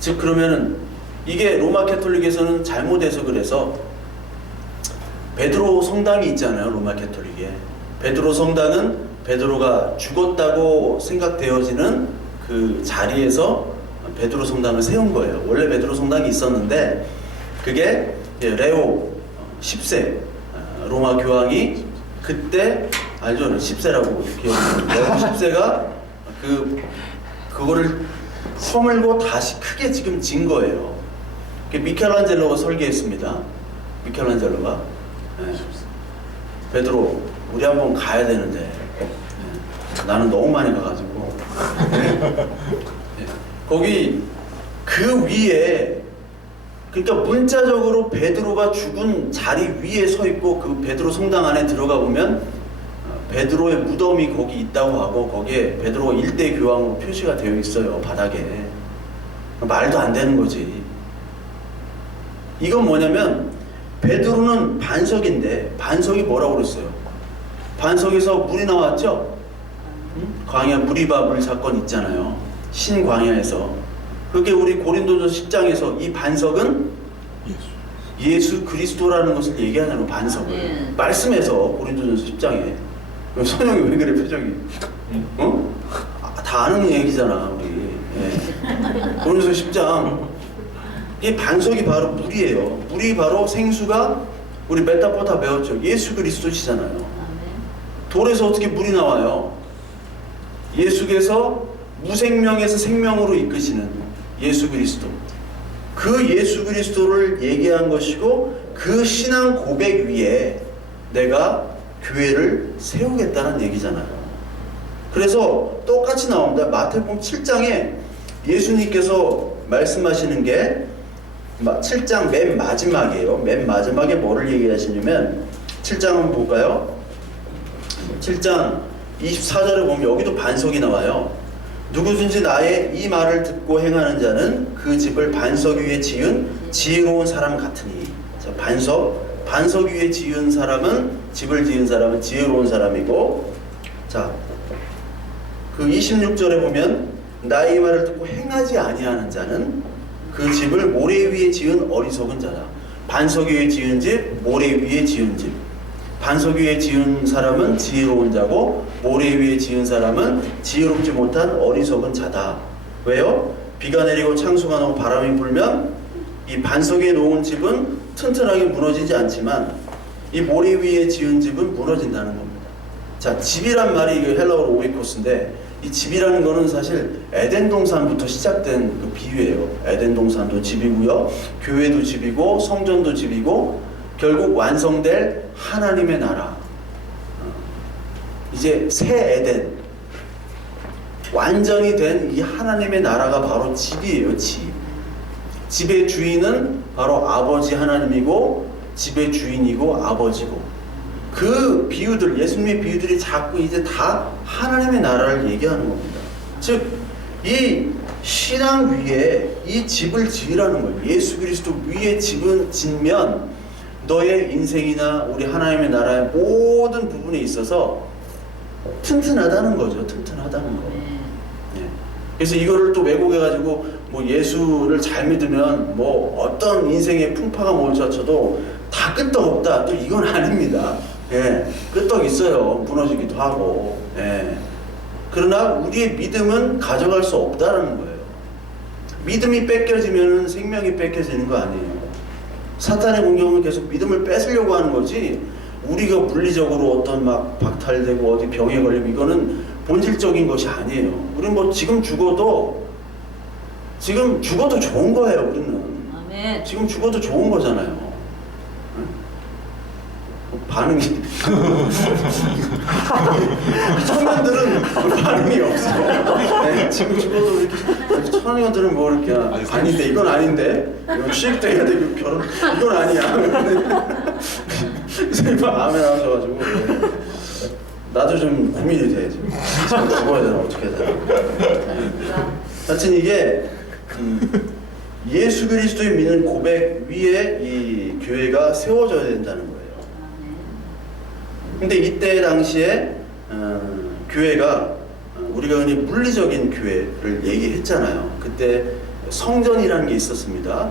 즉 그러면은 이게 로마 캐톨릭에서는 잘못 해석을 해서 베드로 성당이 있잖아요. 로마 캐톨릭에 베드로 성당은 베드로가 죽었다고 생각되어지는 그 자리에서 베드로 성당을 세운 거예요. 원래 베드로 성당이 있었는데 그게 레오 10세 로마 교황이 그때 알죠? 10세라고 기억합니다. 레오 10세가 그거를 허물고 다시 크게 지금 진 거예요. 미켈란젤로가 설계했습니다. 미켈란젤로가 베드로 우리 한번 가야 되는데 나는 너무 많이 가가지고 거기 그 위에, 그러니까 문자적으로 베드로가 죽은 자리 위에 서 있고 그 베드로 성당 안에 들어가 보면 베드로의 무덤이 거기 있다고 하고 거기에 베드로가 1대 교황으로 표시가 되어 있어요. 바닥에. 말도 안 되는 거지. 이건 뭐냐면 베드로는 반석인데 반석이 뭐라고 그랬어요? 반석에서 물이 나왔죠? 광야 무리바 물 사건 있잖아요. 신광야에서. 그게 우리 고린도전서 10장에서 이 반석은 예수 그리스도라는 것을 얘기하는 반석을 말씀해서 고린도전서 10장에. 선영이 왜 그래 표정이? 어? 다 아는 얘기잖아 우리. 고린도전서 10장. 이 반석이 바로 물이에요. 물이 바로 생수가 우리 메타포 다 배웠죠. 예수 그리스도시잖아요. 돌에서 어떻게 물이 나와요? 예수께서 무생명에서 생명으로 이끄시는 예수 그리스도. 그 예수 그리스도를 얘기한 것이고 그 신앙 고백 위에 내가 교회를 세우겠다는 얘기잖아요. 그래서 똑같이 나옵니다. 마태복음 7장에 예수님께서 말씀하시는 게 7장 맨 마지막이에요. 맨 마지막에 뭐를 얘기하시냐면 7장 한번 볼까요? 7장 24절에 보면 여기도 반석이 나와요. 누구든지 나의 이 말을 듣고 행하는 자는 그 집을 반석 위에 지은 지혜로운 사람 같으니. 자, 반석 위에 지은 사람은, 집을 지은 사람은 지혜로운 사람이고, 자, 그 26절에 보면 나의 이 말을 듣고 행하지 아니하는 자는 그 집을 모래 위에 지은 어리석은 자다. 반석 위에 지은 집, 모래 위에 지은 집. 반석 위에 지은 사람은 지혜로운 자고 모래 위에 지은 사람은 지혜롭지 못한 어리석은 자다. 왜요? 비가 내리고 창수가 나고 바람이 불면 이 반석 위에 놓은 집은 튼튼하게 무너지지 않지만 이 모래 위에 지은 집은 무너진다는 겁니다. 자, 집이란 말이 이게 헬라어로 오이코스인데 이 집이라는 거는 사실 에덴 동산부터 시작된 그 비유예요. 에덴 동산도 집이고요, 교회도 집이고 성전도 집이고 결국 완성될 하나님의 나라. 이제 새 에덴, 완전히 된 이 하나님의 나라가 바로 집이에요. 집의 주인은 바로 아버지 하나님이고 집의 주인이고 아버지고. 그 비유들, 예수님의 비유들이 자꾸 이제 다 하나님의 나라를 얘기하는 겁니다. 즉, 이 신앙 위에 이 집을 지으라는 거예요. 예수 그리스도 위에 집을 짓면 너의 인생이나 우리 하나님의 나라의 모든 부분에 있어서 튼튼하다는 거죠. 튼튼하다는 거. 예. 그래서 이거를 또 왜곡해가지고 뭐 예수를 잘 믿으면 뭐 어떤 인생의 풍파가 몰려쳐도 다 끄떡없다. 또 이건 아닙니다. 예. 끄떡 있어요. 무너지기도 하고. 예. 그러나 우리의 믿음은 가져갈 수 없다는 거예요. 믿음이 뺏겨지면 생명이 뺏겨지는 거 아니에요. 사탄의 공격은 계속 믿음을 뺏으려고 하는 거지, 우리가 물리적으로 어떤 막 박탈되고 어디 병에 걸리면 이거는 본질적인 것이 아니에요. 우리는 뭐 지금 죽어도 좋은 거예요. 우리는. 아멘. 지금 죽어도 좋은 거잖아요. 반응이 청년들은 반응이 없어. 네, 지금 죽어도 이렇게 청년들은 뭐 이렇게 아닌데 이건 아닌데 이건 취직도 해야 되고 결혼 이건 아니야. 그래서 아멘 하셔가지고 나도 좀 고민이 돼 지금. 죽어야 되나 어떻게 해야 되나. 하여튼 이게 예수 그리스도의 믿는 고백 위에 이 교회가 세워져야 된다는 거예요. 근데 이때 당시에 교회가 우리가 흔히 물리적인 교회를 얘기했잖아요. 그때 성전이라는 게 있었습니다.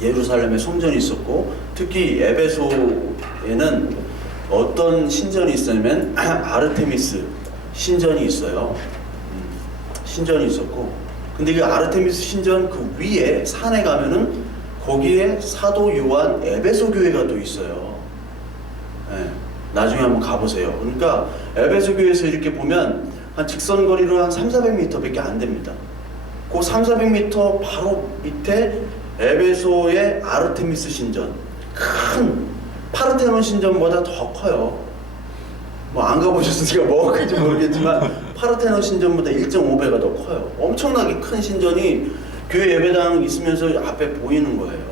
예루살렘에 성전이 있었고 특히 에베소에는 어떤 신전이 있었냐면 아르테미스 신전이 있어요. 신전이 있었고 근데 그 아르테미스 신전 그 위에 산에 가면은 거기에 사도 요한 에베소 교회가 또 있어요. 네, 나중에 한번 가보세요. 그러니까 에베소 교회에서 이렇게 보면 한 직선거리로 한 300~400m밖에 안 됩니다. 그 300~400m 바로 밑에 에베소의 아르테미스 신전, 큰 파르테논 신전보다 더 커요. 뭐 안 가보셨으니까 뭐가 큰지 모르겠지만 파르테논 신전보다 1.5배가 더 커요. 엄청나게 큰 신전이 교회 예배당 있으면서 앞에 보이는 거예요.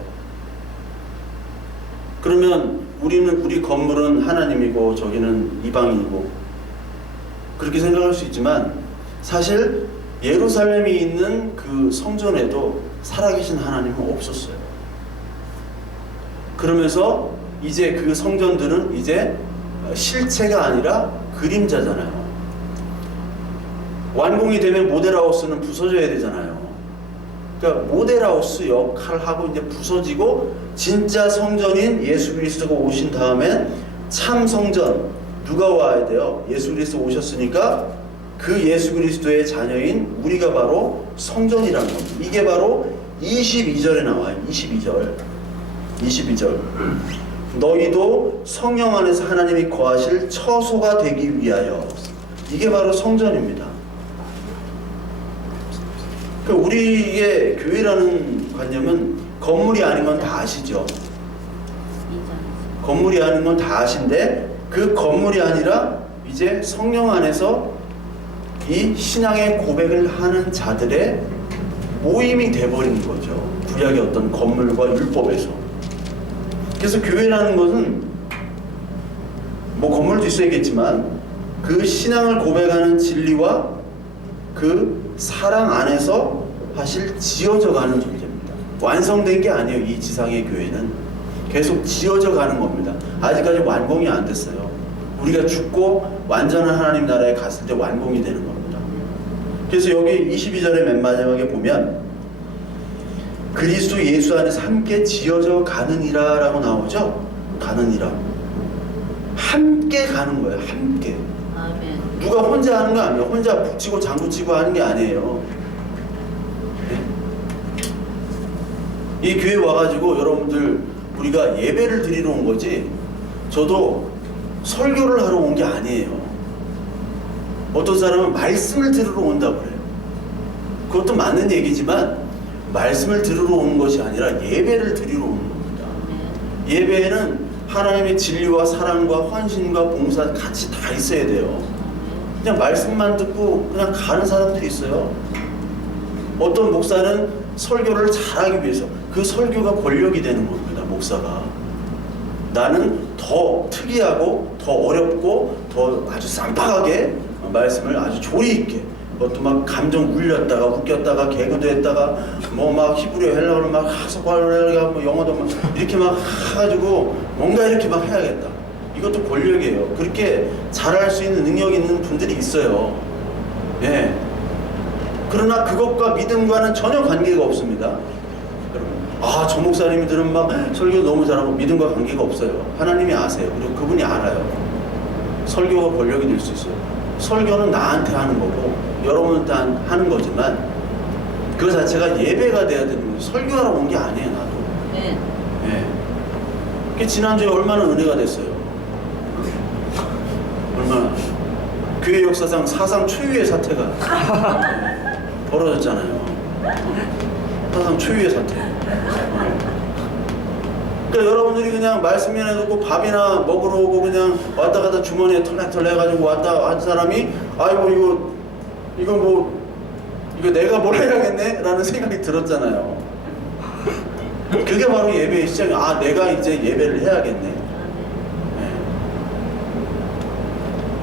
그러면 우리 건물은 하나님이고 저기는 이방인이고 그렇게 생각할 수 있지만 사실 예루살렘에 있는 그 성전에도 살아계신 하나님은 없었어요. 그러면서 이제 그 성전들은 이제 실체가 아니라 그림자잖아요. 완공이 되면 모델하우스는 부서져야 되잖아요. 그러니까 모델하우스 역할하고 이제 부서지고 진짜 성전인 예수 그리스도가 오신 다음에 참 성전 누가 와야 돼요? 예수 그리스도 오셨으니까 그 예수 그리스도의 자녀인 우리가 바로 성전이라는 겁니다. 이게 바로 22절에 나와요. 22절. 너희도 성령 안에서 하나님이 거하실 처소가 되기 위하여. 이게 바로 성전입니다. 그러니까 우리의 교회라는 관념은 건물이 아닌 건 다 아시죠? 건물이 아닌 건 다 아신데 그 건물이 아니라 이제 성령 안에서 이 신앙의 고백을 하는 자들의 모임이 돼버린 거죠. 구약의 어떤 건물과 율법에서. 그래서 교회라는 것은 뭐 건물도 있어야겠지만 그 신앙을 고백하는 진리와 그 사랑 안에서 사실 지어져 가는 존재입니다. 완성된 게 아니에요. 이 지상의 교회는 계속 지어져 가는 겁니다. 아직까지 완공이 안 됐어요. 우리가 죽고 완전한 하나님 나라에 갔을 때 완공이 되는 겁니다. 그래서 여기 22절의 맨 마지막에 보면 그리스도 예수 안에서 함께 지어져 가느니라 라고 나오죠. 가느니라. 함께 가는 거예요. 함께. 아멘. 누가 혼자 하는 거 아니에요. 혼자 북치고 장구치고 하는 게 아니에요. 네? 이 교회 와가지고 여러분들 우리가 예배를 드리러 온 거지 저도 설교를 하러 온 게 아니에요. 어떤 사람은 말씀을 들으러 온다고 그래요. 그것도 맞는 얘기지만 말씀을 들으러 오는 것이 아니라 예배를 드리러 오는 겁니다. 예배에는 하나님의 진리와 사랑과 헌신과 봉사 같이 다 있어야 돼요. 그냥 말씀만 듣고 그냥 가는 사람들이 있어요. 어떤 목사는 설교를 잘하기 위해서 그 설교가 권력이 되는 겁니다. 목사가. 나는 더 특이하고 더 어렵고 더 아주 쌈박하게 말씀을 아주 조리 있게 또 막 감정 울렸다가 웃겼다가 개그도 했다가 뭐 막 히브리어 헬라어를 막 하석발을 뭐 영어도 막 이렇게 막 해가지고 뭔가 이렇게 막 해야겠다. 이것도 권력이에요. 그렇게 잘할 수 있는 능력이 있는 분들이 있어요. 예. 그러나 그것과 믿음과는 전혀 관계가 없습니다. 여러분, 아, 저 목사님들은 막 설교 너무 잘하고 믿음과 관계가 없어요. 하나님이 아세요. 그리고 그분이 알아요. 설교가 권력이 될 수 있어요. 설교는 나한테 하는 거고 여러분한테 하는 거지만 그 자체가 예배가 돼야 되는 거예요. 설교하러 온 게 아니에요. 나도. 네. 예. 그게 지난주에 얼마나 은혜가 됐어요. 얼마나. 교회 역사상 사상 초유의 사태가 벌어졌잖아요. 사상 초유의 사태. 그러니까 여러분들이 그냥 말씀이나 듣고 밥이나 먹으러 오고 그냥 왔다 갔다 주머니에 털레털레 해가지고 왔다 한 사람이 아이고 이거 내가 뭘 해야겠네? 라는 생각이 들었잖아요. 그게 바로 예배의 시작이에요. 아, 내가 이제 예배를 해야겠네. 네.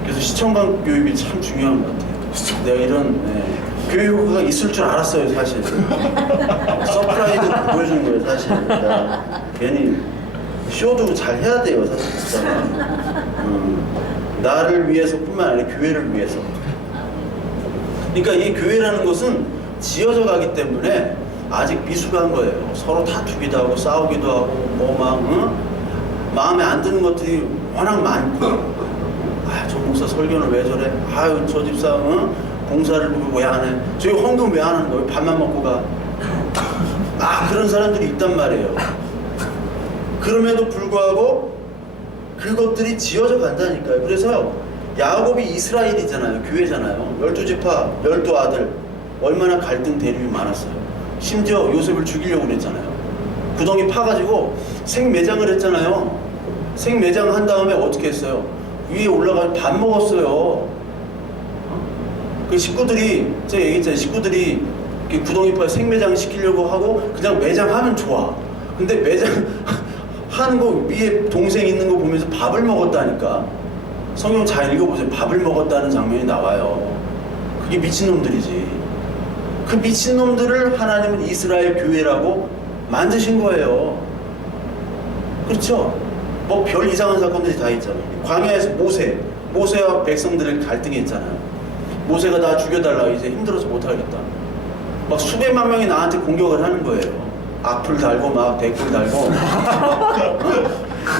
그래서 시청각 교육이 참 중요한 것 같아요. 내가 이런 교육가 있을 줄 알았어요, 사실. 서프라이즈를 보여주는 거예요, 사실. 그러니까 괜히 쇼도 잘 해야 돼요, 사실. 진짜. 나를 위해서뿐만 아니라 교회를 위해서. 그러니까 이 교회라는 것은 지어져 가기 때문에 아직 미숙한 거예요. 서로 다투기도 하고 싸우기도 하고 마음에 안 드는 것들이 워낙 많고, 아, 저 목사 설교는 왜 저래? 아유, 저 집사 봉사를 왜 안 해? 저희 헌금 왜 안 하는 거예요? 밥만 먹고 가. 그런 사람들이 있단 말이에요. 그럼에도 불구하고 그것들이 지어져 간다니까요. 그래서 야곱이 이스라엘이잖아요. 교회잖아요. 12지파, 12아들. 얼마나 갈등 대립이 많았어요. 심지어 요셉을 죽이려고 그랬잖아요. 구덩이 파가지고 생매장을 했잖아요. 생매장 한 다음에 어떻게 했어요? 위에 올라가서 밥 먹었어요. 그 식구들이, 제가 얘기했잖아요. 식구들이 구덩이 파에 생매장 시키려고 하고 그냥 매장하면 좋아. 근데 매장 하는 거 위에 동생 있는 거 보면서 밥을 먹었다니까. 성경 잘 읽어보세요. 밥을 먹었다는 장면이 나와요. 그게 미친놈들이지. 그 미친놈들을 하나님은 이스라엘 교회라고 만드신 거예요. 그렇죠? 뭐 별 이상한 사건들이 다 있잖아요. 광야에서 모세와 백성들을 갈등했잖아요. 모세가 나 죽여달라, 이제 힘들어서 못하겠다. 막 수백만 명이 나한테 공격을 하는 거예요. 악플 달고 막 댓글 달고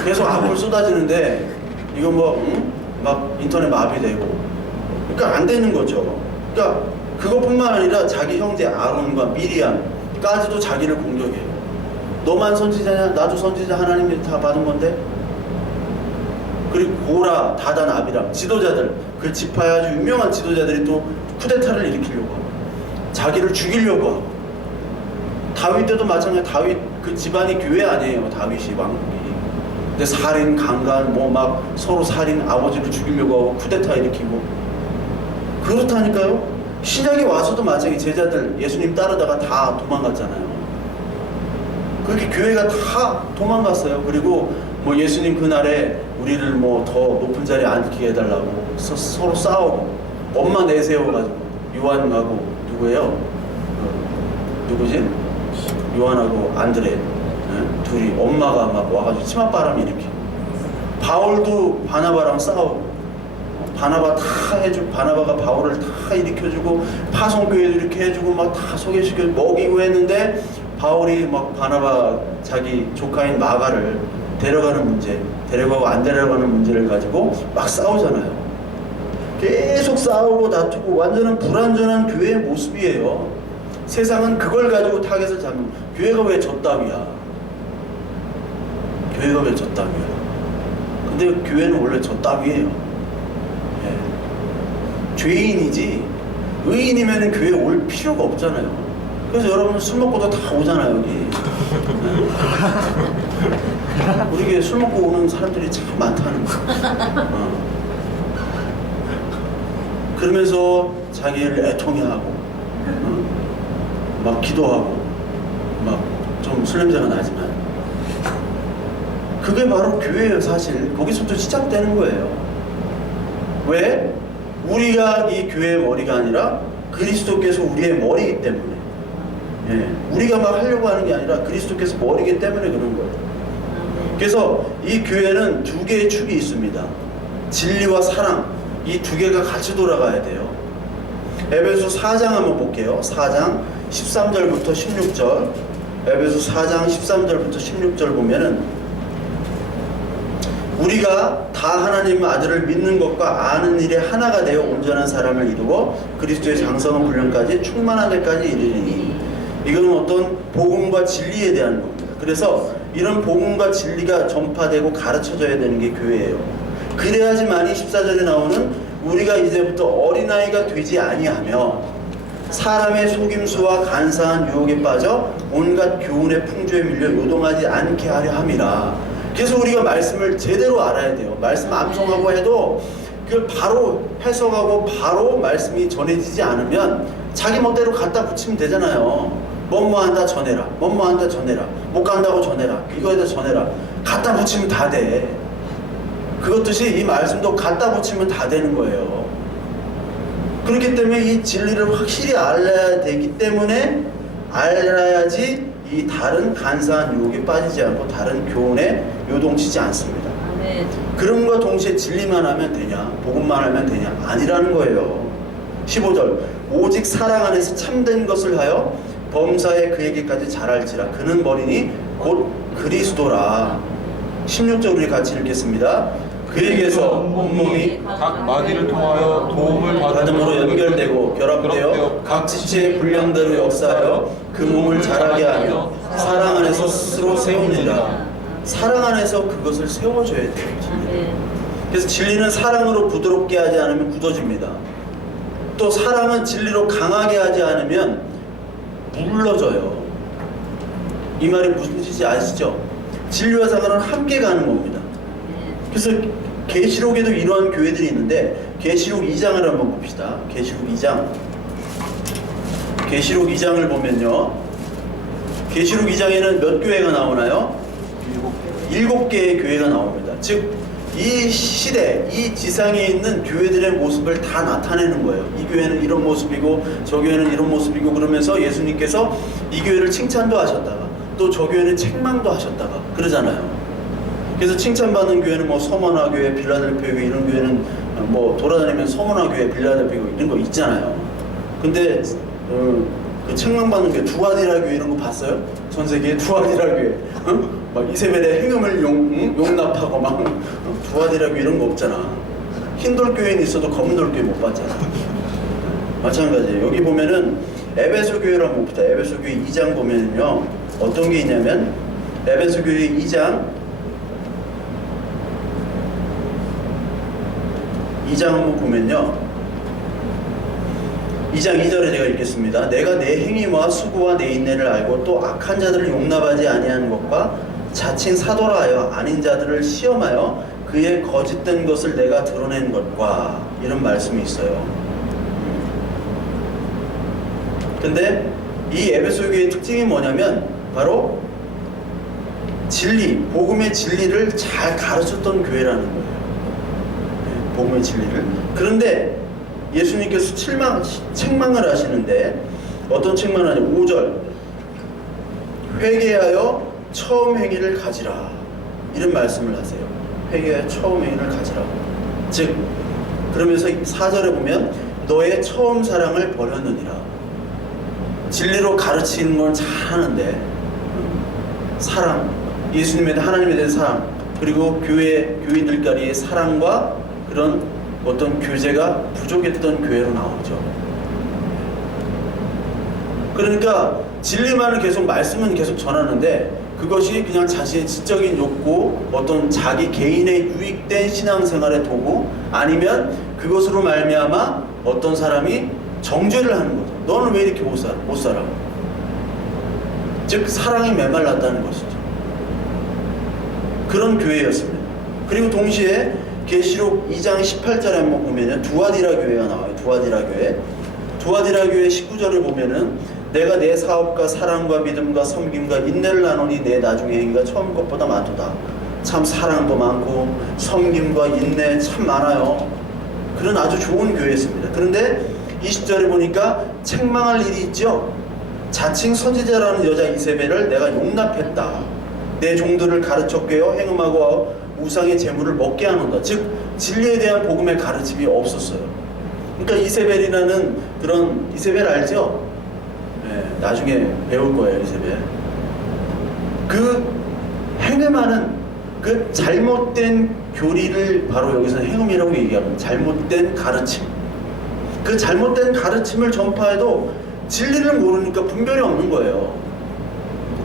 계속 악플 쏟아지는데 이거 막 인터넷 마비되고, 그러니까 안 되는 거죠. 그러니까 그것뿐만 아니라 자기 형제 아론과 미리암까지도 자기를 공격해요. 너만 선지자냐? 나도 선지자, 하나님이 다 받은 건데. 그리고 고라, 다단, 아비람 지도자들, 그 지파의 아주 유명한 지도자들이 또 쿠데타를 일으키려고 하고 자기를 죽이려고 하고, 다윗 때도 마찬가지. 다윗 그 집안이 교회 아니에요. 다윗이 왕국이. 근데 살인, 강간, 막 서로 살인, 아버지를 죽이려고 하고 쿠데타 일으키고 그렇다니까요. 신약에 와서도 마찬가지. 제자들 예수님 따르다가 다 도망갔잖아요. 그렇게 교회가 다 도망갔어요. 그리고 예수님 그날에 우리를 더 높은 자리에 앉게 해달라고 서로 싸우고 엄마 내세워가지고 요한하고 누구예요? 누구지? 요한하고 안드레 둘이 엄마가 막 와가지고 치맛바람 일으키고, 바울도 바나바랑 싸우고, 바나바가 바울을 다 일으켜주고 파송교회도 이렇게 해주고 막 다 소개시켜 먹이고 했는데, 바울이 막 바나바 자기 조카인 마가를 데려가고 안 데려가는 문제를 가지고 막 싸우잖아요. 계속 싸우고 다투고 완전한 불완전한 교회의 모습이에요. 세상은 그걸 가지고 타겟을 잡는. 교회가 왜 저 따위야? 근데 교회는 원래 저 따위예요. 죄인이지 의인이면 교회에 올 필요가 없잖아요. 그래서 여러분 술 먹고도 다 오잖아요, 여기. 우리 교회 술 먹고 오는 사람들이 참 많다는 거예요. 그러면서 자기를 애통해하고 막 기도하고 막 좀 술 냄새가 나지만, 그게 바로 교회예요. 사실 거기서부터 시작되는 거예요. 왜? 우리가 이 교회의 머리가 아니라 그리스도께서 우리의 머리이기 때문에. 우리가 막 하려고 하는 게 아니라 그리스도께서 머리이기 때문에 그런 거예요. 그래서 이 교회는 두 개의 축이 있습니다. 진리와 사랑, 이 두 개가 같이 돌아가야 돼요. 에베소 4장 한번 볼게요. 4장 13절부터 16절. 에베소 4장 13절부터 16절 보면은, 우리가 다 하나님의 아들을 믿는 것과 아는 일에 하나가 되어 온전한 사람을 이루고 그리스도의 장성한 분량까지 충만한 데까지 이르리니. 이거는 어떤 복음과 진리에 대한 겁니다. 그래서 이런 복음과 진리가 전파되고 가르쳐져야 되는 게 교회예요. 그래야지만이 14절에 나오는 우리가 이제부터 어린아이가 되지 아니하며 사람의 속임수와 간사한 유혹에 빠져 온갖 교훈의 풍조에 밀려 요동하지 않게 하려 함이라. 그래서 우리가 말씀을 제대로 알아야 돼요. 말씀 암송하고 해도 그걸 바로 해석하고 바로 말씀이 전해지지 않으면 자기 멋대로 갖다 붙이면 되잖아요. 뭐한다 전해라, 뭐한다 전해라, 못 간다고 전해라, 이거에다 전해라. 갖다 붙이면 다 돼. 그것듯이 이 말씀도 갖다 붙이면 다 되는 거예요. 그렇기 때문에 이 진리를 확실히 알아야 되기 때문에 알아야지 이 다른 간사한 유혹에 빠지지 않고 다른 교훈에 요동치지 않습니다. 아멘. 그럼과 동시에 진리만 하면 되냐, 복음만 하면 되냐, 아니라는 거예요. 15절, 오직 사랑 안에서 참된 것을 하여 범사에 그에게까지 자랄지라. 그는 머리니 곧 그리스도라. 16절 우리 같이 읽겠습니다. 그에게서 온몸이 각 마디를 통하여 도움을 받음으로 연결되고 결합되어 각 지체의 분량대로 역사하여 그 몸을 자라게 하며 사랑 안에서 스스로 세우느니라. 사랑 안에서 그것을 세워줘야 돼요. 아멘. 그래서 진리는 사랑으로 부드럽게 하지 않으면 굳어집니다. 또 사랑은 진리로 강하게 하지 않으면 물러져요. 이 말이 무슨 뜻인지 아시죠? 진리와 사랑은 함께 가는 겁니다. 그래서 계시록에도 이러한 교회들이 있는데 계시록 2장을 한번 봅시다. 계시록 2장. 계시록 2장을 보면요. 계시록 2장에는 몇 교회가 나오나요? 7개의 교회가 나옵니다. 즉 이 시대, 이 지상에 있는 교회들의 모습을 다 나타내는 거예요. 이 교회는 이런 모습이고 저 교회는 이런 모습이고 그러면서 예수님께서 이 교회를 칭찬도 하셨다가 또 저 교회는 책망도 하셨다가 그러잖아요. 그래서 칭찬받는 교회는 뭐 서머나 교회, 빌라델피아 교회 이런 교회는 뭐 돌아다니면서 서머나 교회, 빌라델피아 교회 이런 거 있잖아요. 근데 그 책망받는 교회, 두아디라 교회 이런 거 봤어요? 전 세계에 두아디라 교회, 막 이세벨의 행음을 용납하고 막 두아디라 교회 이런 거 없잖아. 흰돌 교회는 있어도 검은돌 교회 못 봤잖아. 마찬가지예요. 여기 보면은 에베소 교회를 한번 봅시다. 에베소 교회 2장 보면요 어떤 게 있냐면 에베소 교회 2장 한번 보면요 2장 2절에 제가 읽겠습니다. 내가 내 행위와 수고와 내 인내를 알고 또 악한 자들을 용납하지 아니하는 것과 자칭 사도라 하여 아닌 자들을 시험하여 그의 거짓된 것을 내가 드러낸 것과 이런 말씀이 있어요. 근데 이 에베소 교회의 특징이 뭐냐면 바로 진리, 복음의 진리를 잘 가르쳤던 교회라는 거예요. 복음의 진리를. 그런데 예수님께서 책망을 하시는데 어떤 책망을 하냐? 5절 회개하여 처음 행위를 가지라 이런 말씀을 하세요. 회개하여 처음 행위를 가지라. 즉 그러면서 4절에 보면 너의 처음 사랑을 버렸느니라. 진리로 가르치는 건 잘하는데 사랑, 예수님에 대한 하나님에 대한 사랑 그리고 교인들끼리의 사랑과 그런 어떤 교제가 부족했던 교회로 나오죠. 그러니까 진리만을 계속 말씀은 계속 전하는데 그것이 그냥 자신의 지적인 욕구, 어떤 자기 개인의 유익된 신앙생활의 도구 아니면 그것으로 말미암아 어떤 사람이 정죄를 하는 거죠. 너는 왜 이렇게 못 살아? 즉 사랑이 메말랐다는 것이죠. 그런 교회였습니다. 그리고 동시에 계시록 2장 18절에 한번 보면은 두아디라 교회가 나와요. 두아디라 교회 19절을 보면은 내가 내 사업과 사랑과 믿음과 섬김과 인내를 나누니 내 나중의 행위가 처음 것보다 많도다. 참 사랑도 많고 섬김과 인내 참 많아요. 그런 아주 좋은 교회였습니다. 그런데 20절에 보니까 책망할 일이 있죠. 자칭 선지자라는 여자 이세벨을 내가 용납했다. 내 종들을 가르쳐 꿰어 행음하고 우상의 재물을 먹게 하는다. 즉 진리에 대한 복음의 가르침이 없었어요. 그러니까 이세벨이라는 그런 이세벨 알죠? 네, 나중에 배울 거예요. 이세벨. 그 행음하는 그 잘못된 교리를 바로 여기서 행음이라고 얘기합니다. 잘못된 가르침. 그 잘못된 가르침을 전파해도 진리를 모르니까 분별이 없는 거예요.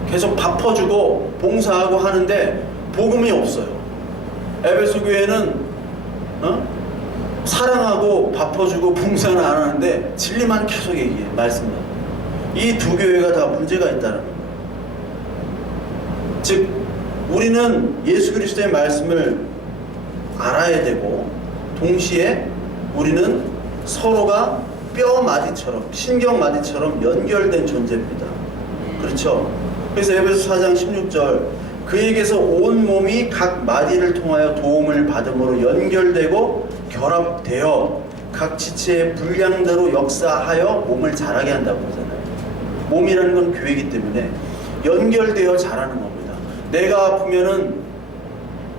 계속 밥 퍼주고 봉사하고 하는데 복음이 없어요. 에베소 교회는 사랑하고 바꿔주고 봉사는 안 하는데 진리만 계속 얘기해. 말씀만. 이 두 교회가 다 문제가 있다는 거예요. 즉 우리는 예수 그리스도의 말씀을 알아야 되고 동시에 우리는 서로가 뼈 마디처럼 신경 마디처럼 연결된 존재입니다. 그렇죠? 그래서 에베소 4장 16절 그에게서 온 몸이 각 마디를 통하여 도움을 받음으로 연결되고 결합되어 각 지체의 분량대로 역사하여 몸을 자라게 한다고 그러잖아요. 몸이라는 건 교회이기 때문에 연결되어 자라는 겁니다. 내가 아프면은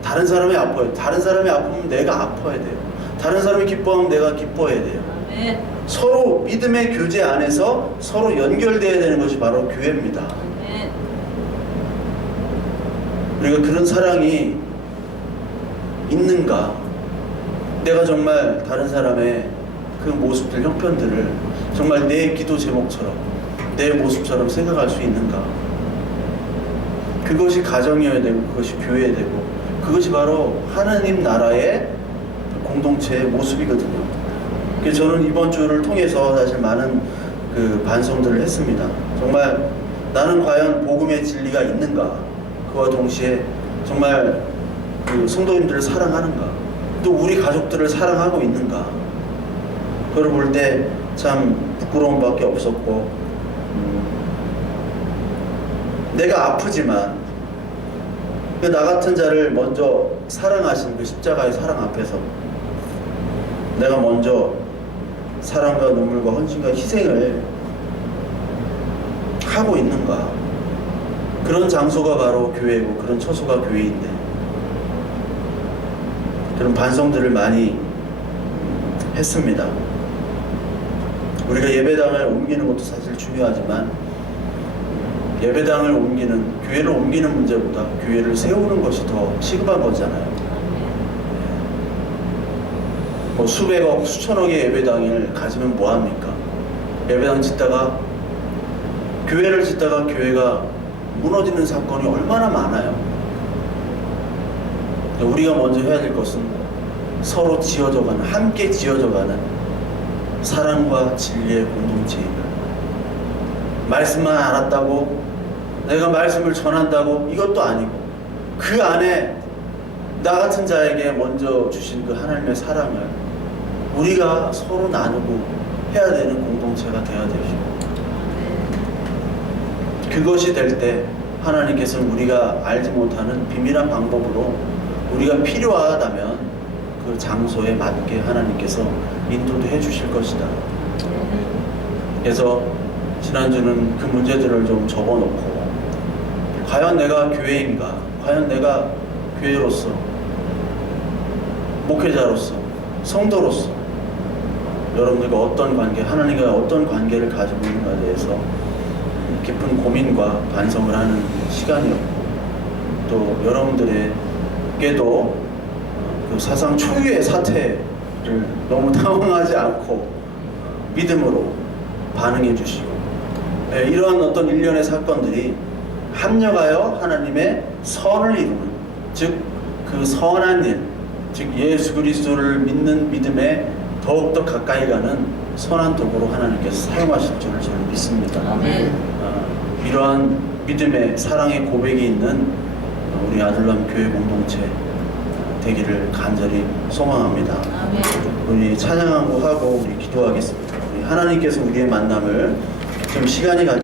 다른 사람이 아파요. 다른 사람이 아프면 내가 아파야 돼요. 다른 사람이 기뻐하면 내가 기뻐해야 돼요. 아멘. 서로 믿음의 교제 안에서 서로 연결되어야 되는 것이 바로 교회입니다. 아멘. 우리가 그런 사랑이 있는가? 내가 정말 다른 사람의 그 모습들, 형편들을 정말 내 기도 제목처럼 내 모습처럼 생각할 수 있는가? 그것이 가정이어야 되고 그것이 교회여야 되고 그것이 바로 하나님 나라의 공동체의 모습이거든요. 그래서 저는 이번 주를 통해서 사실 많은 그 반성들을 했습니다. 정말 나는 과연 복음의 진리가 있는가? 그와 동시에 정말 그 성도님들을 사랑하는가? 또 우리 가족들을 사랑하고 있는가? 그걸 볼 때 참 부끄러움밖에 없었고 내가 아프지만 그 나 같은 자를 먼저 사랑하신 그 십자가의 사랑 앞에서 내가 먼저 사랑과 눈물과 헌신과 희생을 하고 있는가? 그런 장소가 바로 교회고 그런 처소가 교회인데 그런 반성들을 많이 했습니다. 우리가 예배당을 옮기는 것도 사실 중요하지만 예배당을 옮기는, 교회를 옮기는 문제보다 교회를 세우는 것이 더 시급한 거잖아요. 뭐 수백억, 수천억의 예배당을 가지면 뭐합니까? 예배당 짓다가 교회를 짓다가 교회가 무너지는 사건이 얼마나 많아요. 우리가 먼저 해야 될 것은 서로 지어져가는, 함께 지어져가는 사랑과 진리의 공동체입니다. 말씀만 알았다고 내가 말씀을 전한다고 이것도 아니고 그 안에 나 같은 자에게 먼저 주신 그 하나님의 사랑을 우리가 서로 나누고 해야 되는 공동체가 되어야 되죠. 그것이 될 때 하나님께서는 우리가 알지 못하는 비밀한 방법으로 우리가 필요하다면 그 장소에 맞게 하나님께서 인도도 해주실 것이다. 그래서 지난주는 그 문제들을 좀 적어놓고 과연 내가 교회인가? 과연 내가 교회로서 목회자로서 성도로서 여러분들과 어떤 관계, 하나님과 어떤 관계를 가지고 있는가에 대해서 깊은 고민과 반성을 하는 시간이었고 또 여러분들에게도 그 사상 초유의 사태를 너무 당황하지 않고 믿음으로 반응해 주시고 이러한 어떤 일련의 사건들이 합력하여 하나님의 선을 이루는 즉 그 선한 일, 즉 예수 그리스도를 믿는 믿음에 더욱더 가까이 가는 선한 도구로 하나님께서 사용하실 줄을 저는 믿습니다. 아멘. 이러한 믿음의 사랑의 고백이 있는 우리 아들람 교회 공동체 되기를 간절히 소망합니다. 아멘. 우리 찬양하고 하고 우리 기도하겠습니다. 우리 하나님께서 우리의 만남을 좀 시간이